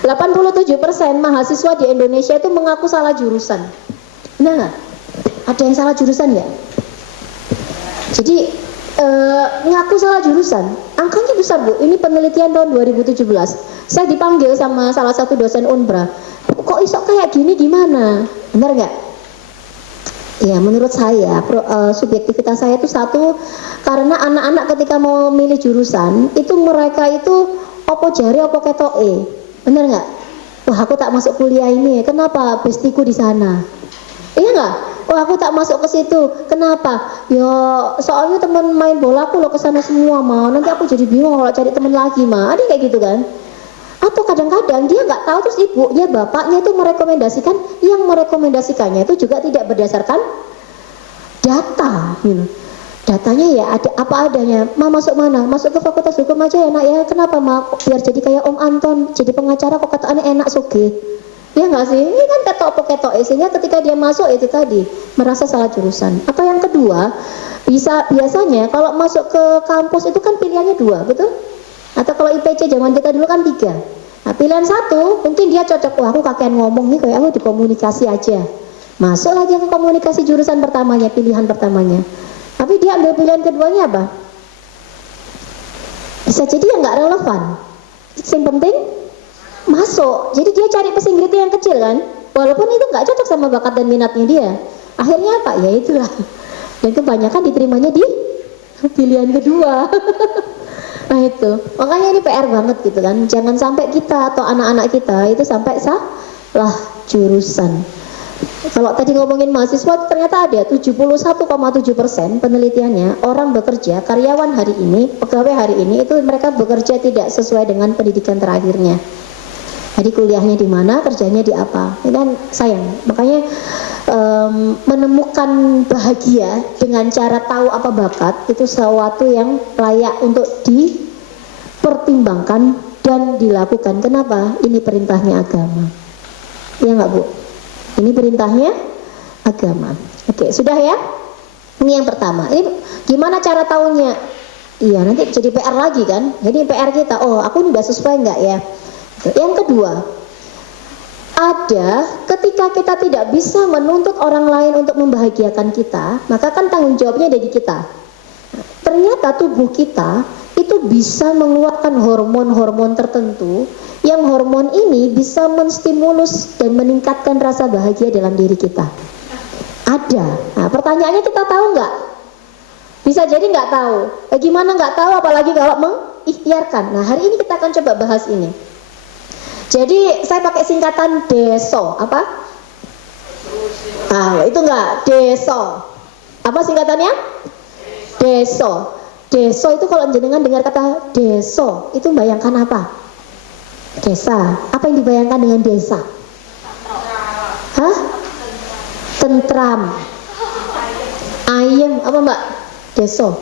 87% mahasiswa di Indonesia itu mengaku salah jurusan. Benar nggak? Ada yang salah jurusan ya? Jadi ngaku salah jurusan, angkanya besar Bu. Ini penelitian tahun 2017. Saya dipanggil sama salah satu dosen Unbra. Kok iso kayak gini gimana? Benar nggak? Ya menurut saya subjektivitas saya itu satu, karena anak-anak ketika mau milih jurusan itu mereka itu opo jari opo ketoke, bener nggak? Wah aku tak masuk kuliah ini, kenapa? Bestiku di sana, iya nggak? Wah aku tak masuk ke situ, kenapa? Ya soalnya teman main bola aku lo kesana semua mau, nanti aku jadi bingung kalau cari teman lagi mah, ada kayak gitu kan? Atau kadang-kadang dia nggak tahu, terus ibunya, bapaknya itu merekomendasikan, yang merekomendasikannya itu juga tidak berdasarkan data, gitu. Datanya ya ada apa adanya. Ma masuk mana? Masuk ke Fakultas Hukum aja ya nak ya. Kenapa ma? Biar jadi kayak Om Anton, jadi pengacara kok kataannya enak suge. Ya nggak sih? Ini kan ketok-ketok isinya ketika dia masuk itu tadi merasa salah jurusan. Atau yang kedua, biasanya kalau masuk ke kampus itu kan pilihannya 2, betul? Atau kalau IPC zaman kita dulu kan 3. Nah, pilihan 1 mungkin dia cocok, wah aku kakean ngomong nih kayak aku di komunikasi aja. Masuklah dia ke komunikasi jurusan pertamanya, pilihan pertamanya. Tapi dia ambil pilihan keduanya apa? Bisa jadi yang nggak relevan. Yang penting masuk. Jadi dia cari passing grade yang kecil kan, walaupun itu nggak cocok sama bakat dan minatnya dia. Akhirnya apa? Ya itulah. Dan kebanyakan diterimanya di pilihan kedua. Nah itu, makanya ini PR banget gitu kan. Jangan sampai kita atau anak-anak kita itu sampai salah jurusan. Kalau tadi ngomongin mahasiswa, ternyata ada 71,7% penelitiannya orang bekerja, karyawan hari ini, pegawai hari ini itu mereka bekerja tidak sesuai dengan pendidikan terakhirnya. Jadi kuliahnya di mana, kerjanya di apa. Ini kan sayang. Makanya menemukan bahagia dengan cara tahu apa bakat itu sesuatu yang layak untuk dipertimbangkan dan dilakukan. Kenapa? Ini perintahnya agama. Ya nggak Bu? Ini perintahnya agama. Oke, sudah ya? Ini yang pertama. Ini gimana cara tahunya? Iya, nanti jadi PR lagi kan? Jadi PR kita, oh aku ini udah sesuai nggak ya? Yang kedua, ada ketika kita tidak bisa menuntut orang lain untuk membahagiakan kita, maka kan tanggung jawabnya ada di kita. Ternyata tubuh kita itu bisa mengeluarkan hormon-hormon tertentu, yang hormon ini bisa menstimulus dan meningkatkan rasa bahagia dalam diri kita. Ada. Nah, pertanyaannya kita tahu nggak? Bisa jadi nggak tahu. Gimana nggak tahu, apalagi kalau mengikhtiarkan. Nah, hari ini kita akan coba bahas ini. Jadi saya pakai singkatan DESO. Apa? Ah, itu enggak, DESO. Apa singkatannya? DESO. DESO itu kalau jenengan dengar kata deso, itu bayangkan apa? Desa. Apa yang dibayangkan dengan desa? Hah? Tentram. Ayem, apa Mbak? Deso.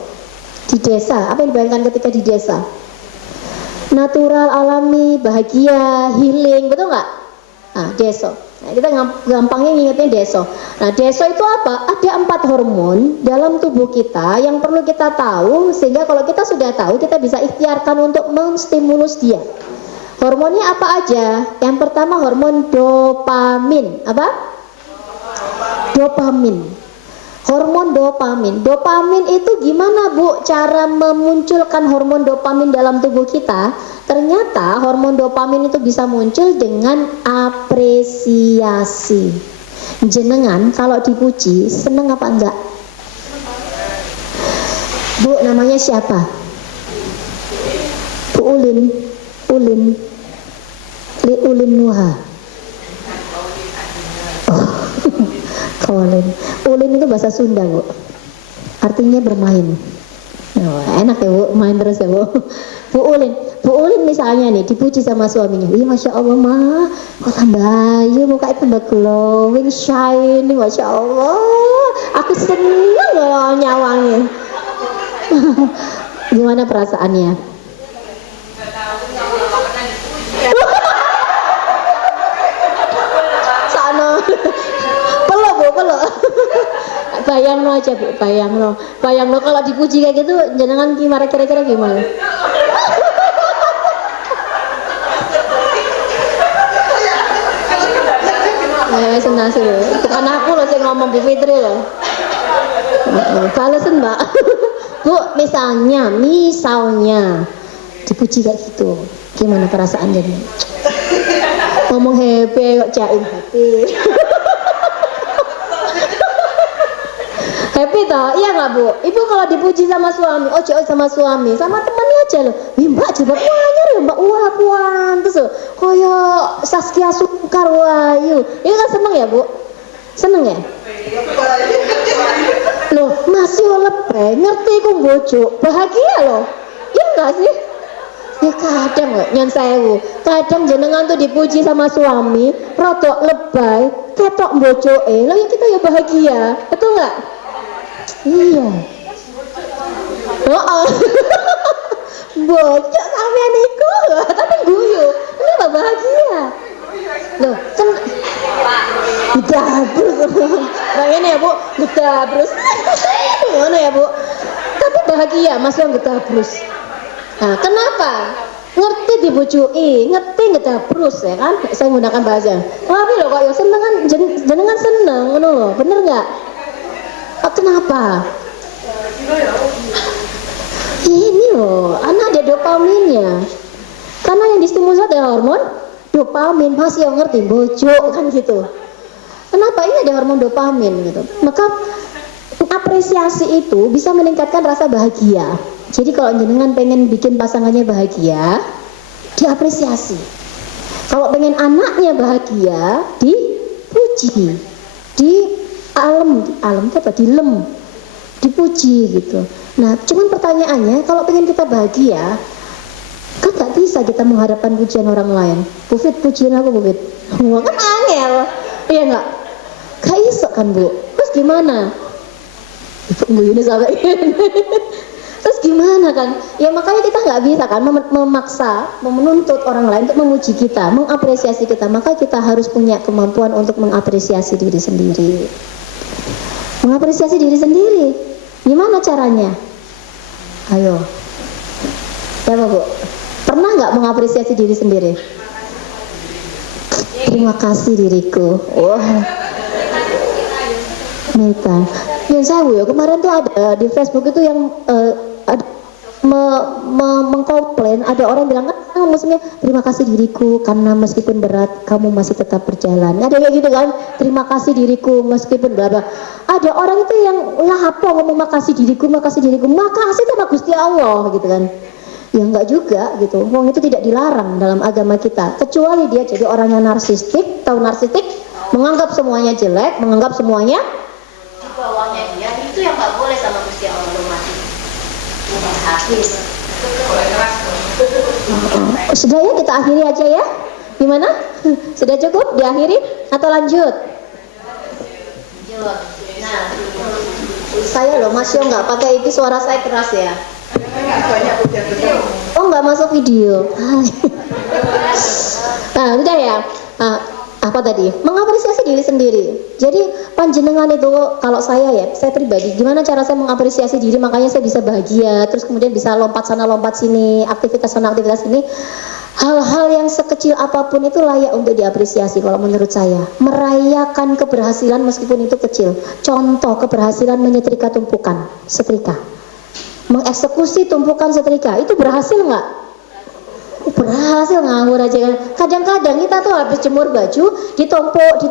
Di desa, apa yang dibayangkan ketika di desa? Natural, alami, bahagia, healing, betul nggak? Nah, deso. Nah, kita gampangnya ngingetnya deso. Nah, deso itu apa? Ada 4 hormon dalam tubuh kita yang perlu kita tahu, sehingga kalau kita sudah tahu, kita bisa ikhtiarkan untuk menstimulus dia. Hormonnya apa aja? Yang pertama hormon dopamin. Apa? Dopamin. Hormon dopamin. Dopamin itu gimana Bu cara memunculkan hormon dopamin dalam tubuh kita? Ternyata hormon dopamin itu bisa muncul dengan apresiasi. Jenengan kalau dipuji seneng apa enggak? Bu, namanya siapa? Bu Ulin. Ulin. Li Ulin Nuha. Oh. Ulin. Ulin itu bahasa Sunda Bu, artinya bermain. Oh, enak ya Bu, main terus ya Bu. Bu Ulin misalnya nih dipuji sama suaminya, iya Masya Allah mah, kok tambah ayu, mukanya tambah glowing, shining, Masya Allah, aku seneng loh nyawangnya. Gimana perasaannya? Sana. Peluk. Bayang lo aja Bu, bayang lo kalau dipuji kayak gitu, jangan gimana, kira-kira gimana? Senang sih, bukan aku loh yang ngomong, Bu Fitri loh. Balesin Mbak. Bu, misalnya dipuji kayak gitu, gimana perasaan jadi? Ngomong happy kok jaim happy. Happy toh, iya nggak Bu? Ibu kalau dipuji sama suami, sama suami, sama temannya aja loh. Wih Mbak jilbab anyar ya Mbak, wah puan terus loh. Koyo Saskia Sungkar Wahyu. Ini kan seneng ya Bu? Seneng ya? Loh masih lebih ngerti kok bojo, bahagia loh. Iya nggak sih? Ya kadang loh, nyon sewu. Kadang jenengan tuh dipuji sama suami, rotok lebay, ketok bocoke. Lah ya kita ya bahagia, betul nggak? Iya. Oh, bocok sampean iku, tapi guyu. Kenapa bahagia? Loh, kan gedabrus. Bayangin ya, Bu, gedabrus. Gimana ya, Bu? Tapi bahagia, Mas yang gedabrus. Nah, kenapa? Ngerti dibujuki, ngerti ngedabrus ya kan? Saya menggunakan bahasa. Tapi loh kok ya seneng kan, jenengan seneng, ngono loh, bener nggak? Kenapa? Ini loh, anak ada dopaminnya. Karena yang distimulus ada hormon dopamin, masih yang ngerti bojo kan gitu. Kenapa? Ini ada hormon dopamin gitu. Maka apresiasi itu bisa meningkatkan rasa bahagia. Jadi kalau jenengan pengen bikin pasangannya bahagia, diapresiasi. Kalau pengen anaknya bahagia, dipuji, dilem, dipuji gitu. Nah, cuman pertanyaannya, kalau pengen kita bahagia, kan nggak bisa kita mengharapkan pujian orang lain. Bufit, pujian aku Bufit. Wah, kan angel, iya nggak? Gak iso kan Bu? Terus gimana? Ibu ini sampai terus gimana kan? Ya makanya kita nggak bisa kan memaksa, menuntut orang lain untuk memuji kita, mengapresiasi kita. Maka kita harus punya kemampuan untuk mengapresiasi diri sendiri. Mengapresiasi diri sendiri. Gimana caranya? Ayo. Siapa Bu? Pernah nggak mengapresiasi diri sendiri? Terima kasih diriku. Wah. Meta. Yang saya ya kemarin tuh ada di Facebook itu yang mengkomplain, ada orang bilang kan maksudnya terima kasih diriku karena meskipun berat kamu masih tetap berjalan. Ada kayak gitu kan, terima kasih diriku meskipun berat. Ada orang itu yang lah apa ngomong makasih diriku, makasih sama Gusti Allah gitu kan. Ya enggak juga gitu. Wong itu tidak dilarang dalam agama kita, kecuali dia jadi orang yang narsistik. Tahu narsistik? Menganggap semuanya jelek, menganggap semuanya Di bawahnya dia itu yang nggak boleh sama Gusti Allah lo mati. Habis. Sudah ya, kita akhiri aja ya. Gimana? Sudah cukup diakhiri atau lanjut? Nah, Saya loh Mas Yo nggak pakai itu, suara saya keras ya. Oh nggak masuk video. Nah udah ya. Apa tadi? Mengapresiasi diri sendiri. Jadi panjenengan itu, kalau saya pribadi, gimana cara saya mengapresiasi diri makanya saya bisa bahagia, terus kemudian bisa lompat sana lompat sini, aktivitas sana aktivitas sini. Hal-hal yang sekecil apapun itu layak untuk diapresiasi kalau menurut saya. Merayakan keberhasilan meskipun itu kecil. Contoh keberhasilan menyetrika tumpukan setrika, mengeksekusi tumpukan setrika, itu berhasil nggak? Berhasil, ngawur aja kan. Kadang-kadang kita tuh habis jemur baju ditompok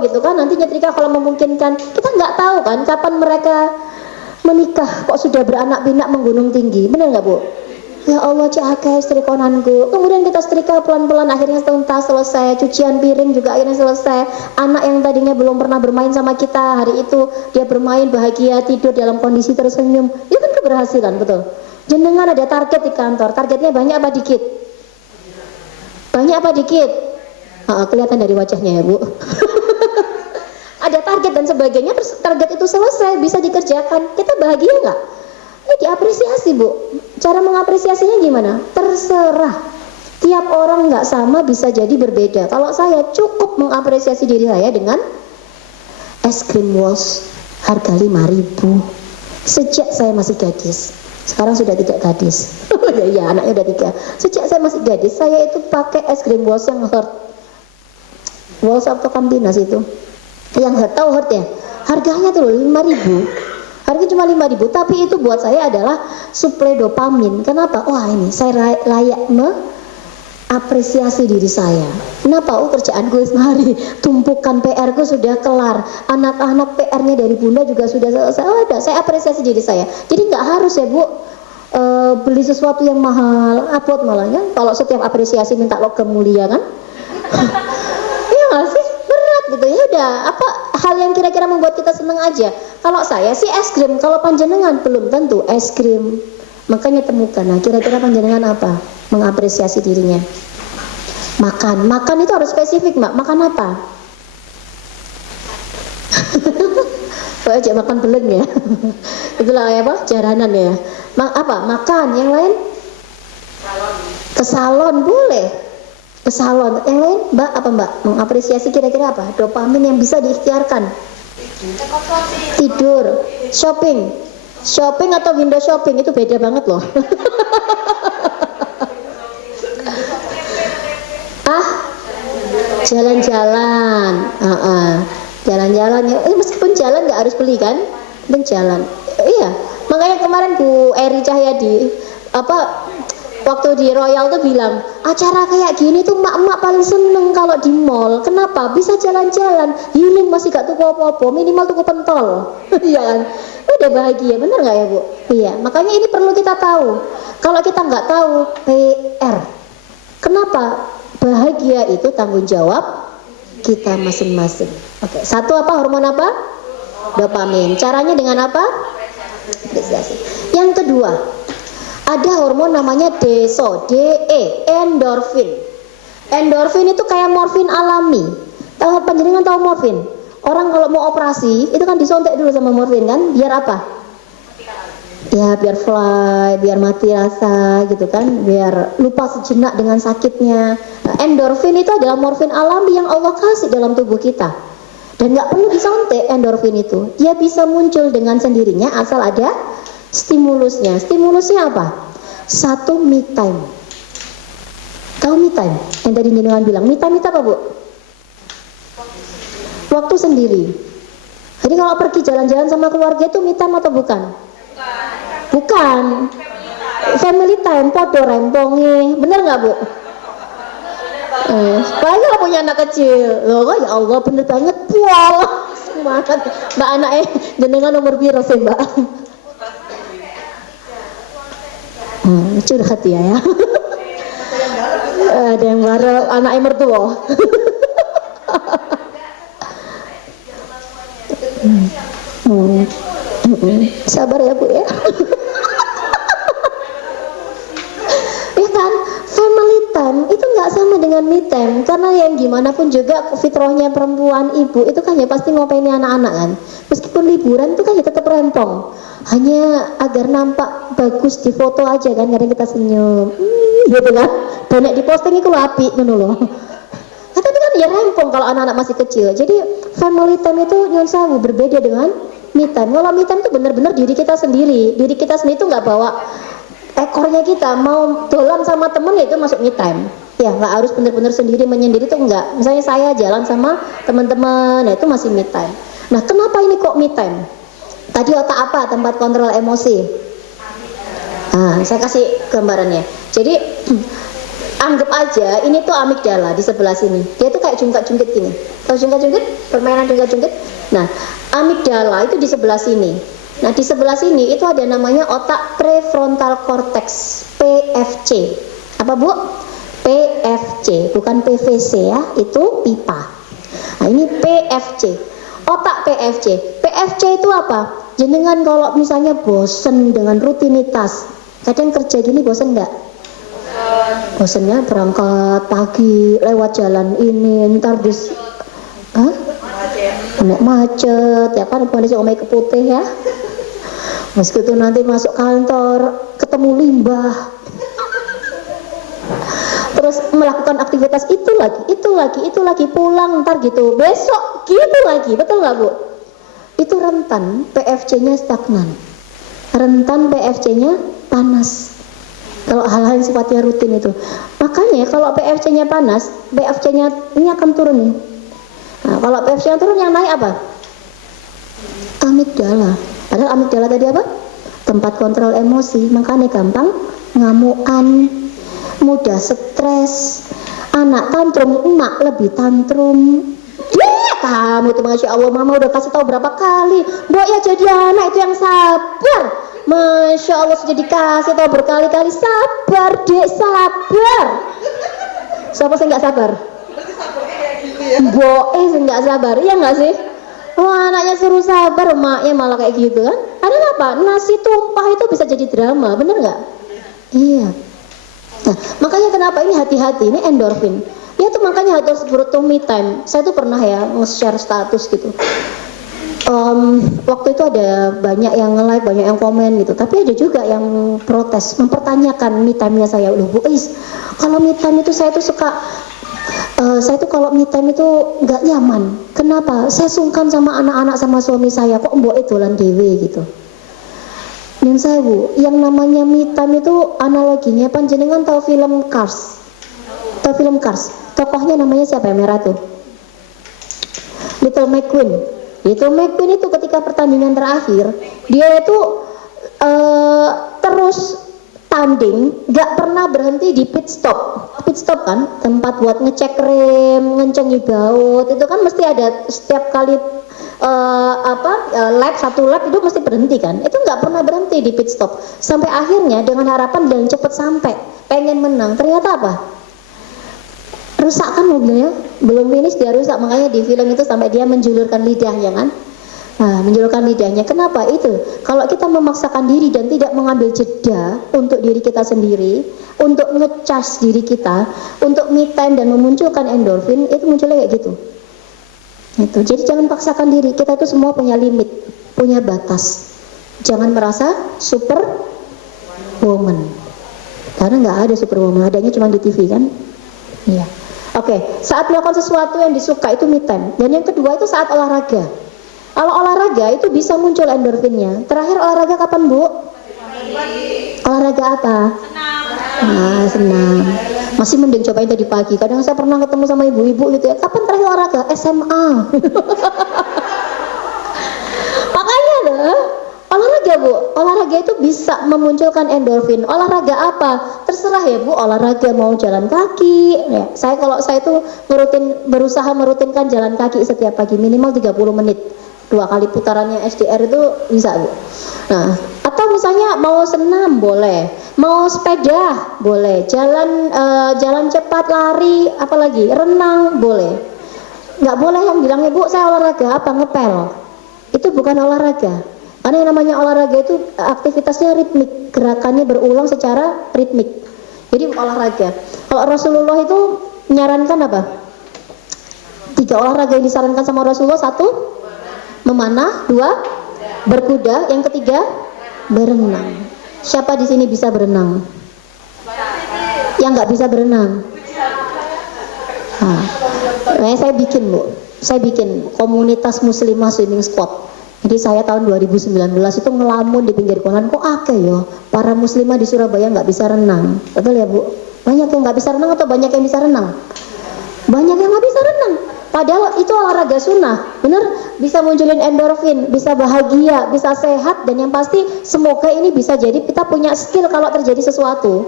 gitu kan, nanti nyetrika kalau memungkinkan. Kita nggak tahu kan kapan mereka menikah kok sudah beranak pinak menggunung tinggi, bener nggak Bu? Ya Allah, cakep setrikonanku. Kemudian kita setrika pelan-pelan, akhirnya tuntas, selesai. Cucian piring juga akhirnya selesai. Anak yang tadinya belum pernah bermain sama kita, hari itu dia bermain bahagia, tidur dalam kondisi tersenyum. Itu kan keberhasilan, betul. Jenengan ada target di kantor, targetnya banyak apa dikit? Banyak apa dikit? Kelihatan dari wajahnya ya Bu. Ada target dan sebagainya, terus target itu selesai, bisa dikerjakan. Kita bahagia nggak? Ini diapresiasi Bu. Cara mengapresiasinya gimana? Terserah. Tiap orang nggak sama, bisa jadi berbeda. Kalau saya cukup mengapresiasi diri saya dengan es krim Walls harga 5.000 sejak saya masih gadis. Sekarang sudah tidak gadis. Ya, anaknya udah 3. Sejak saya masih gadis, saya itu pakai es krim Walls yang Heart. Walls atau Campinas itu. Yang Heart, tahu Heart ya? Harganya tuh 5.000. Harganya cuma 5.000, tapi itu buat saya adalah suplai dopamin. Kenapa? Wah, ini saya layak apresiasi diri saya. Kenapa? Oh, kerjaan gue sehari, tumpukan PR gue sudah kelar, anak-anak PR-nya dari bunda juga sudah selesai. Oh, ada, saya apresiasi diri saya. Jadi nggak harus ya Bu beli sesuatu yang mahal, upload malahnya. Kalau setiap apresiasi minta logam mulia kan? Iya nggak sih? Berat gitu ya. Udah, apa hal yang kira-kira membuat kita seneng aja. Kalau saya sih es krim, kalau panjenengan belum tentu es krim. Makanya temukan. Nah, kira-kira panjenengan apa? Mengapresiasi dirinya. Makan itu harus spesifik, Mbak. Makan apa? Kok aja makan beleng ya? Itulah ya apa? Jaranan ya. Apa? Makan. Yang lain? Ke salon boleh. Ke salon. Yang lain, Mbak, apa Mbak? Mengapresiasi kira-kira apa? Dopamin yang bisa diikhtiarkan. Tidur. Shopping atau window shopping itu beda banget loh. Jalan-jalan. Jalan-jalan ya. Meskipun jalan nggak harus beli kan? Dan jalan. Iya. Makanya kemarin Bu Eri Cahyadi waktu di Royal tuh bilang, acara kayak gini tuh emak-emak paling seneng kalau di mall. Kenapa? Bisa jalan-jalan, healing, masih gak tuku apa-apa, minimal tuku pentol. Iya kan? Udah bahagia, bener gak ya Bu? Iya, makanya ini perlu kita tahu. Kalau kita nggak tahu, PR. Kenapa? Bahagia itu tanggung jawab kita masing-masing. Oke, satu apa? Hormon apa? Dopamin. Caranya dengan apa? Apresiasi. Yang kedua, ada hormon namanya endorfin. Endorfin itu kayak morfin alami. Panjenengan tahu morfin? Orang kalau mau operasi itu kan disontek dulu sama morfin kan, biar apa? Ya biar fly, biar mati rasa gitu kan, biar lupa sejenak dengan sakitnya. Nah, endorfin itu adalah morfin alami yang Allah kasih dalam tubuh kita. Dan nggak perlu disontek endorfin itu. Dia bisa muncul dengan sendirinya asal ada stimulusnya. Stimulusnya apa? Satu, me time. Tahu me time? Yang tadi jenengan bilang, me time itu apa Bu? Waktu sendiri. Jadi kalau pergi jalan-jalan sama keluarga itu me time atau bukan? Bukan. Family time, podo remponge. Bener nggak Bu? Apalagi kalau punya anak kecil. Loh ya Allah, bener banget. Wah, semangat. Mbak anaknya jenengan nomor biru sih Mbak. Curhat ya. Ada yang baru anaknya mertua. Sabar ya Bu ya. Ya kan, family time itu nggak sama dengan me time, karena yang gimana pun juga fitrahnya perempuan ibu itu kan ya pasti ngopaini anak-anak kan. Meskipun liburan itu kan ya tetap rempong, hanya agar nampak bagus di foto aja kan, kadang kita senyum, gitu kan, banyak di posting itu api ngono loh. Tapi kan ya rempong kalau anak-anak masih kecil. Jadi family time itu nyon sewu berbeda dengan me time. Kalau me time itu benar-benar diri kita sendiri. Diri kita sendiri itu nggak bawa ekornya kita, mau dolan sama temen ya itu masuk me time. Ya nggak harus benar-benar sendiri menyendiri itu enggak. Misalnya saya jalan sama teman-teman, nah itu masih me time. Nah kenapa ini kok me time? Tadi otak apa? Tempat kontrol emosi. Saya kasih gambarannya. Jadi anggap aja ini tuh amigdala di sebelah sini. Dia tuh kayak jungkat-jungkit gini. Tahu jungkat-jungkit? Permainan jungkat-jungkit. Nah, amigdala itu di sebelah sini. Nah, di sebelah sini itu ada namanya otak prefrontal cortex, PFC. Apa Bu? PFC, bukan PVC ya, itu pipa. Nah, ini PFC. Otak PFC. PFC itu apa? Jenengan kalau misalnya bosen dengan rutinitas, kadang kerja gini bosen nggak? Bosennya berangkat pagi lewat jalan ini, ntar bis macet ya kan, kondisi omai keputih ya. Meskipun nanti masuk kantor ketemu limbah, terus melakukan aktivitas itu lagi pulang ntar gitu, besok gitu lagi, betul nggak Bu? Itu rentan PFC-nya stagnan, rentan PFC-nya panas. Kalau hal-hal yang sifatnya rutin itu, makanya kalau PFC-nya panas, PFC-nya ini akan turun nih. Nah, kalau PFC-nya turun, yang naik apa? Amigdala. Padahal amigdala tadi apa? Tempat kontrol emosi. Makanya gampang ngamukan, mudah stres, anak tantrum, emak lebih tantrum. Kamu tuh Masya Allah, mama udah kasih tahu berapa kali, Mbok ya jadi anak itu yang sabar. Masya Allah sudah dikasih tahu berkali-kali, sabar dek, sabar. Siapa sih nggak sabar? Mbok sih nggak sabar, iya nggak sih? Wah anaknya suruh sabar, emaknya malah kayak gitu kan? Kadang apa? Nasi tumpah itu bisa jadi drama, bener nggak? Iya. Nah, makanya kenapa ini hati-hati, ini endorfin. Ya tuh makanya harus butuh me time. Saya tuh pernah ya nge-share status gitu. Waktu itu ada banyak yang nge-like, banyak yang komen gitu. Tapi ada juga yang protes, mempertanyakan me time-nya saya. Loh Bu Is, kalau me time itu saya tuh suka saya tuh kalau me time itu nggak nyaman. Kenapa? Saya sungkan sama anak-anak sama suami saya. Kok mbok itu lan dewe gitu. Dan saya Bu, yang namanya me time itu analoginya panjenengan tahu film Cars? Tahu film Cars? Tokohnya namanya siapa yang merah tuh? Little McQueen. Little McQueen itu ketika pertandingan terakhir, dia itu terus tanding, nggak pernah berhenti di pit stop. Pit stop kan tempat buat ngecek rem, ngencengi baut, itu kan mesti ada setiap kali lap, satu lap itu mesti berhenti kan. Itu nggak pernah berhenti di pit stop sampai akhirnya dengan harapan dan cepet sampai, pengen menang. Ternyata apa? Rusak kan mobilnya, belum finish dia rusak. Makanya di film itu sampai dia menjulurkan lidahnya kan. Nah, menjulurkan lidahnya. Kenapa itu? Kalau kita memaksakan diri dan tidak mengambil jeda untuk diri kita sendiri, untuk ngecas diri kita, untuk me time dan memunculkan endorfin, itu munculnya kayak gitu. Itu. Jadi jangan paksakan diri. Kita itu semua punya limit, punya batas. Jangan merasa super woman. Karena nggak ada super woman, adanya cuma di TV kan. Iya. Oke, saat melakukan sesuatu yang disuka itu me time. Dan yang kedua itu saat olahraga. Kalau olahraga itu bisa muncul endorfinnya. Terakhir olahraga kapan Bu? Olahraga apa? Senam. Senam. Masih mending cobain tadi pagi. Kadang saya pernah ketemu sama ibu-ibu gitu ya. Kapan terakhir olahraga? SMA. Makanya loh. Olahraga Bu, olahraga itu bisa memunculkan endorfin. Olahraga apa? Terserah ya Bu, olahraga mau jalan kaki. Ya, kalau saya itu berusaha merutinkan jalan kaki setiap pagi minimal 30 menit. 2 kali putarannya SDR itu bisa Bu. Nah, atau misalnya mau senam boleh, mau sepeda boleh, jalan cepat, lari, apalagi renang boleh. Nggak boleh yang bilangnya Bu saya olahraga apa ngepel. Itu bukan olahraga. Karena yang namanya olahraga itu aktivitasnya ritmik, gerakannya berulang secara ritmik. Jadi olahraga. Kalau Rasulullah itu menyarankan apa? 3 olahraga yang disarankan sama Rasulullah. 1, memanah. 2, berkuda. Yang ketiga, berenang. Siapa di sini bisa berenang? Yang nggak bisa berenang? Nah, saya bikin Bu. Saya bikin komunitas muslimah swimming squad. Jadi saya tahun 2019 itu ngelamun di pinggir kolam, kok akeh ya para muslimah di Surabaya nggak bisa renang. Betul ya Bu? Banyak yang nggak bisa renang atau banyak yang bisa renang? Banyak yang nggak bisa renang. Padahal itu olahraga sunnah, bener? Bisa munculin endorfin, bisa bahagia, bisa sehat, dan yang pasti semoga ini bisa jadi kita punya skill kalau terjadi sesuatu.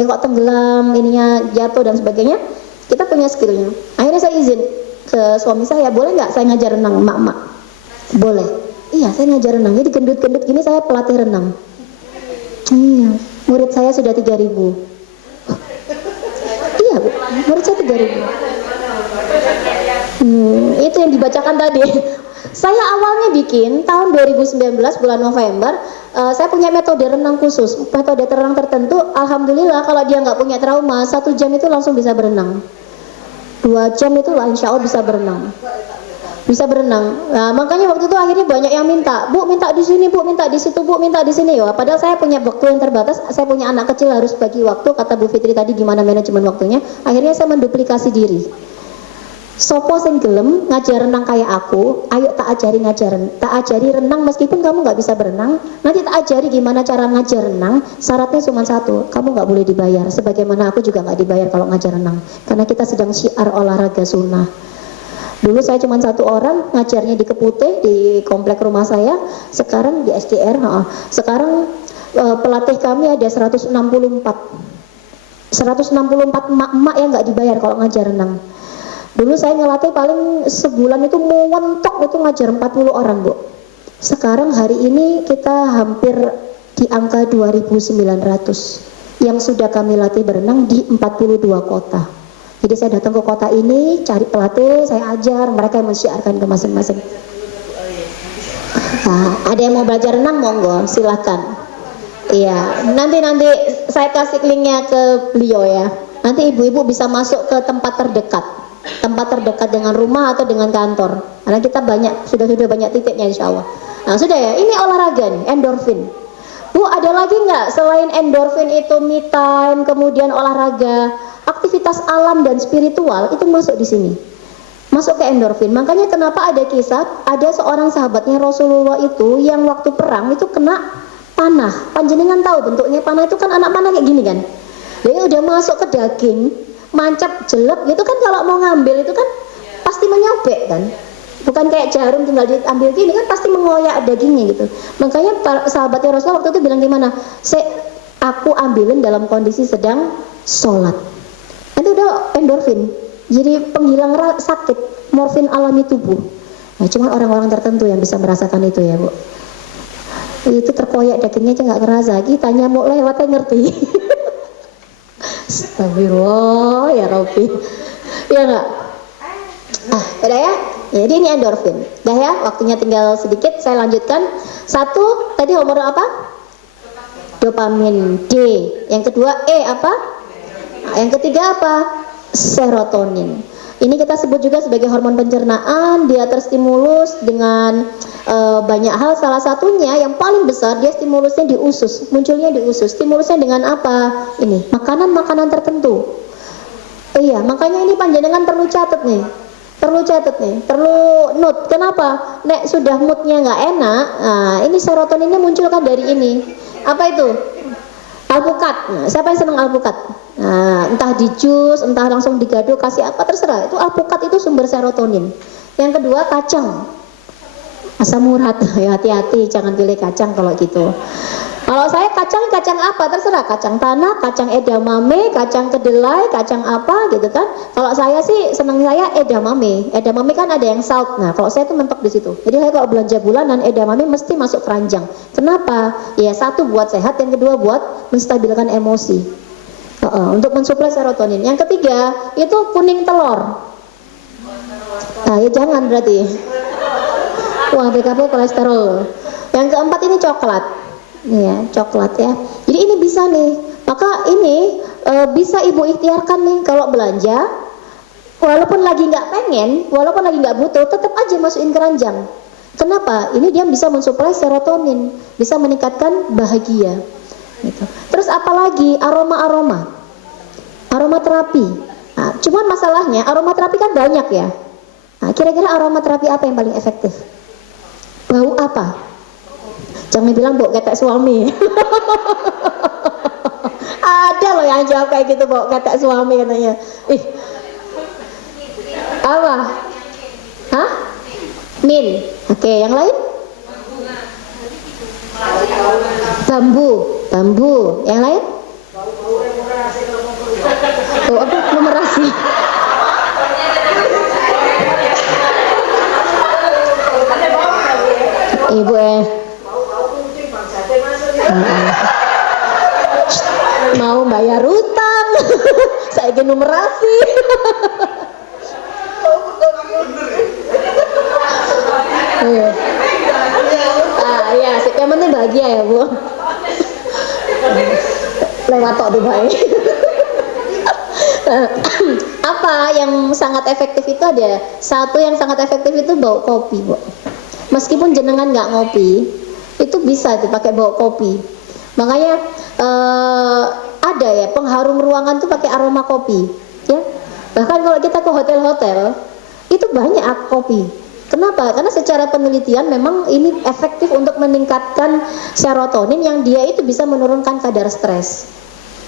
Kok tenggelam, ininya jatuh dan sebagainya, kita punya skillnya. Akhirnya saya izin ke suami saya, boleh nggak saya ngajar renang emak-emak? Boleh. Iya, saya ngajar renang. Jadi gendut-gendut gini saya pelatih renang. Iya, murid saya sudah 3.000. Iya, Bu, murid saya 3.000. Itu yang dibacakan tadi. Saya awalnya bikin tahun 2019 bulan November, saya punya metode renang khusus, metode renang tertentu. Alhamdulillah kalau dia nggak punya trauma, 1 jam itu langsung bisa berenang. 2 jam itu lah insya Allah bisa berenang. Bisa berenang. Nah, makanya waktu itu akhirnya banyak yang minta, Bu minta di sini, Bu minta di situ, Bu minta di sini ya. Padahal saya punya waktu yang terbatas, saya punya anak kecil harus bagi waktu. Kata Bu Fitri tadi gimana manajemen waktunya. Akhirnya saya menduplikasi diri. Sopo sing gelem ngajar renang kayak aku, ayo tak ajari renang meskipun kamu nggak bisa berenang. Nanti tak ajari gimana cara ngajar renang. Syaratnya cuma 1, kamu nggak boleh dibayar. Sebagaimana aku juga nggak dibayar kalau ngajar renang, karena kita sedang syiar olahraga sunnah. Dulu saya cuma 1 orang ngajarnya di Keputih di komplek rumah saya. Sekarang di SDR. Sekarang pelatih kami ada 164 emak-emak yang nggak dibayar kalau ngajar renang. Dulu saya ngelatih paling sebulan itu mentok itu ngajar 40 orang Bu. Sekarang hari ini kita hampir di angka 2.900 yang sudah kami latih berenang di 42 kota. Jadi saya datang ke kota ini, cari pelatih, saya ajar, mereka yang mensyiarkan ke masing-masing. Nah, Ada yang mau belajar renang, monggo, silahkan. Iya, nanti saya kasih linknya ke beliau ya. Nanti ibu-ibu bisa masuk ke tempat terdekat dengan rumah atau dengan kantor. Karena kita sudah banyak titiknya insya Allah. Nah sudah ya, ini olahraga nih, endorfin. Bu, ada lagi nggak selain endorfin itu me time, kemudian olahraga, aktivitas alam dan spiritual itu masuk di sini. Masuk ke endorfin. Makanya kenapa ada kisah, ada seorang sahabatnya Rasulullah itu yang waktu perang itu kena panah. Panjenengan tahu bentuknya panah itu kan anak panah kayak gini kan. Jadi udah masuk ke daging, mancap jelek gitu kan, kalau mau ngambil itu kan pasti menyobek kan. Bukan kayak jarum tinggal diambil gini kan, pasti mengoyak dagingnya gitu. Makanya sahabatnya Rasulullah waktu itu bilang gimana? Aku ambilin dalam kondisi sedang sholat. Itu udah endorfin. Jadi penghilang sakit, morfin alami tubuh. Nah, cuma orang-orang tertentu yang bisa merasakan itu ya Bu. Itu terkoyak dagingnya aja nggak kerasa. Kita nyamuk lewatnya ngerti. Astagfirullah ya Rabbi. Ya nggak? Udah ya? Jadi ini endorfin. Dah ya, waktunya tinggal sedikit. Saya lanjutkan. Satu, tadi hormon apa? Dopamin. D. Yang kedua E apa? Yang ketiga apa? Serotonin. Ini kita sebut juga sebagai hormon pencernaan. Dia terstimulus dengan banyak hal. Salah satunya yang paling besar, dia stimulusnya di usus. Munculnya di usus. Stimulusnya dengan apa? Ini makanan-makanan tertentu. Iya, makanya ini panjenengan perlu catat nih. Perlu note. Kenapa? Nek sudah moodnya nggak enak, nah ini serotoninnya muncul kan dari ini. Apa itu? Alpukat. Nah, siapa yang senang alpukat? Nah, entah di jus, entah langsung digado, kasih apa terserah. Itu alpukat itu sumber serotonin. Yang kedua kacang. Asam urat. Ya hati-hati, jangan pilih kacang kalau gitu. Kalau saya kacang apa terserah, kacang tanah, kacang edamame, kacang kedelai, kacang apa gitu kan. Kalau saya sih senang saya edamame. Edamame kan ada yang salt. Nah, kalau saya tuh mentok di situ. Jadi saya kalau belanja bulanan edamame mesti masuk keranjang. Kenapa? Ya satu buat sehat, yang kedua buat menstabilkan emosi. Untuk mensuplai serotonin. Yang ketiga itu kuning telur. Nah, ya jangan berarti. Wah, BKP kolesterol. Yang keempat ini coklat. Ya, coklat ya. Jadi ini bisa nih. Maka ini bisa ibu ikhtiarkan nih kalau belanja. Walaupun lagi nggak pengen, walaupun lagi nggak butuh, tetap aja masukin keranjang. Kenapa? Ini dia bisa mensuplai serotonin, bisa meningkatkan bahagia. Gitu. Terus apalagi aromaterapi. Nah, cuman masalahnya aromaterapi kan banyak ya. Nah, kira-kira aromaterapi apa yang paling efektif? Bau apa? Jangan bilang bau ketek suami. Ada loh yang jawab kayak gitu, bau ketek suami katanya. Apa? Hah? Min. Oke, yang lain? Bambu. Yang lain? Oh, apa? Numerasi. Ibu mau bayar utang. Saya ingin numerasi. Ya, yang penting bahagia ya Bu. Lewat tok di baik. Apa yang sangat efektif itu ada satu yang sangat efektif itu bau kopi Bu. Meskipun jenengan nggak ngopi, itu bisa itu pakai bau kopi. Makanya ada ya pengharum ruangan tuh pakai aroma kopi, ya. Bahkan kalau kita ke hotel-hotel itu banyak kopi. Kenapa? Karena secara penelitian memang ini efektif untuk meningkatkan serotonin yang dia itu bisa menurunkan kadar stres.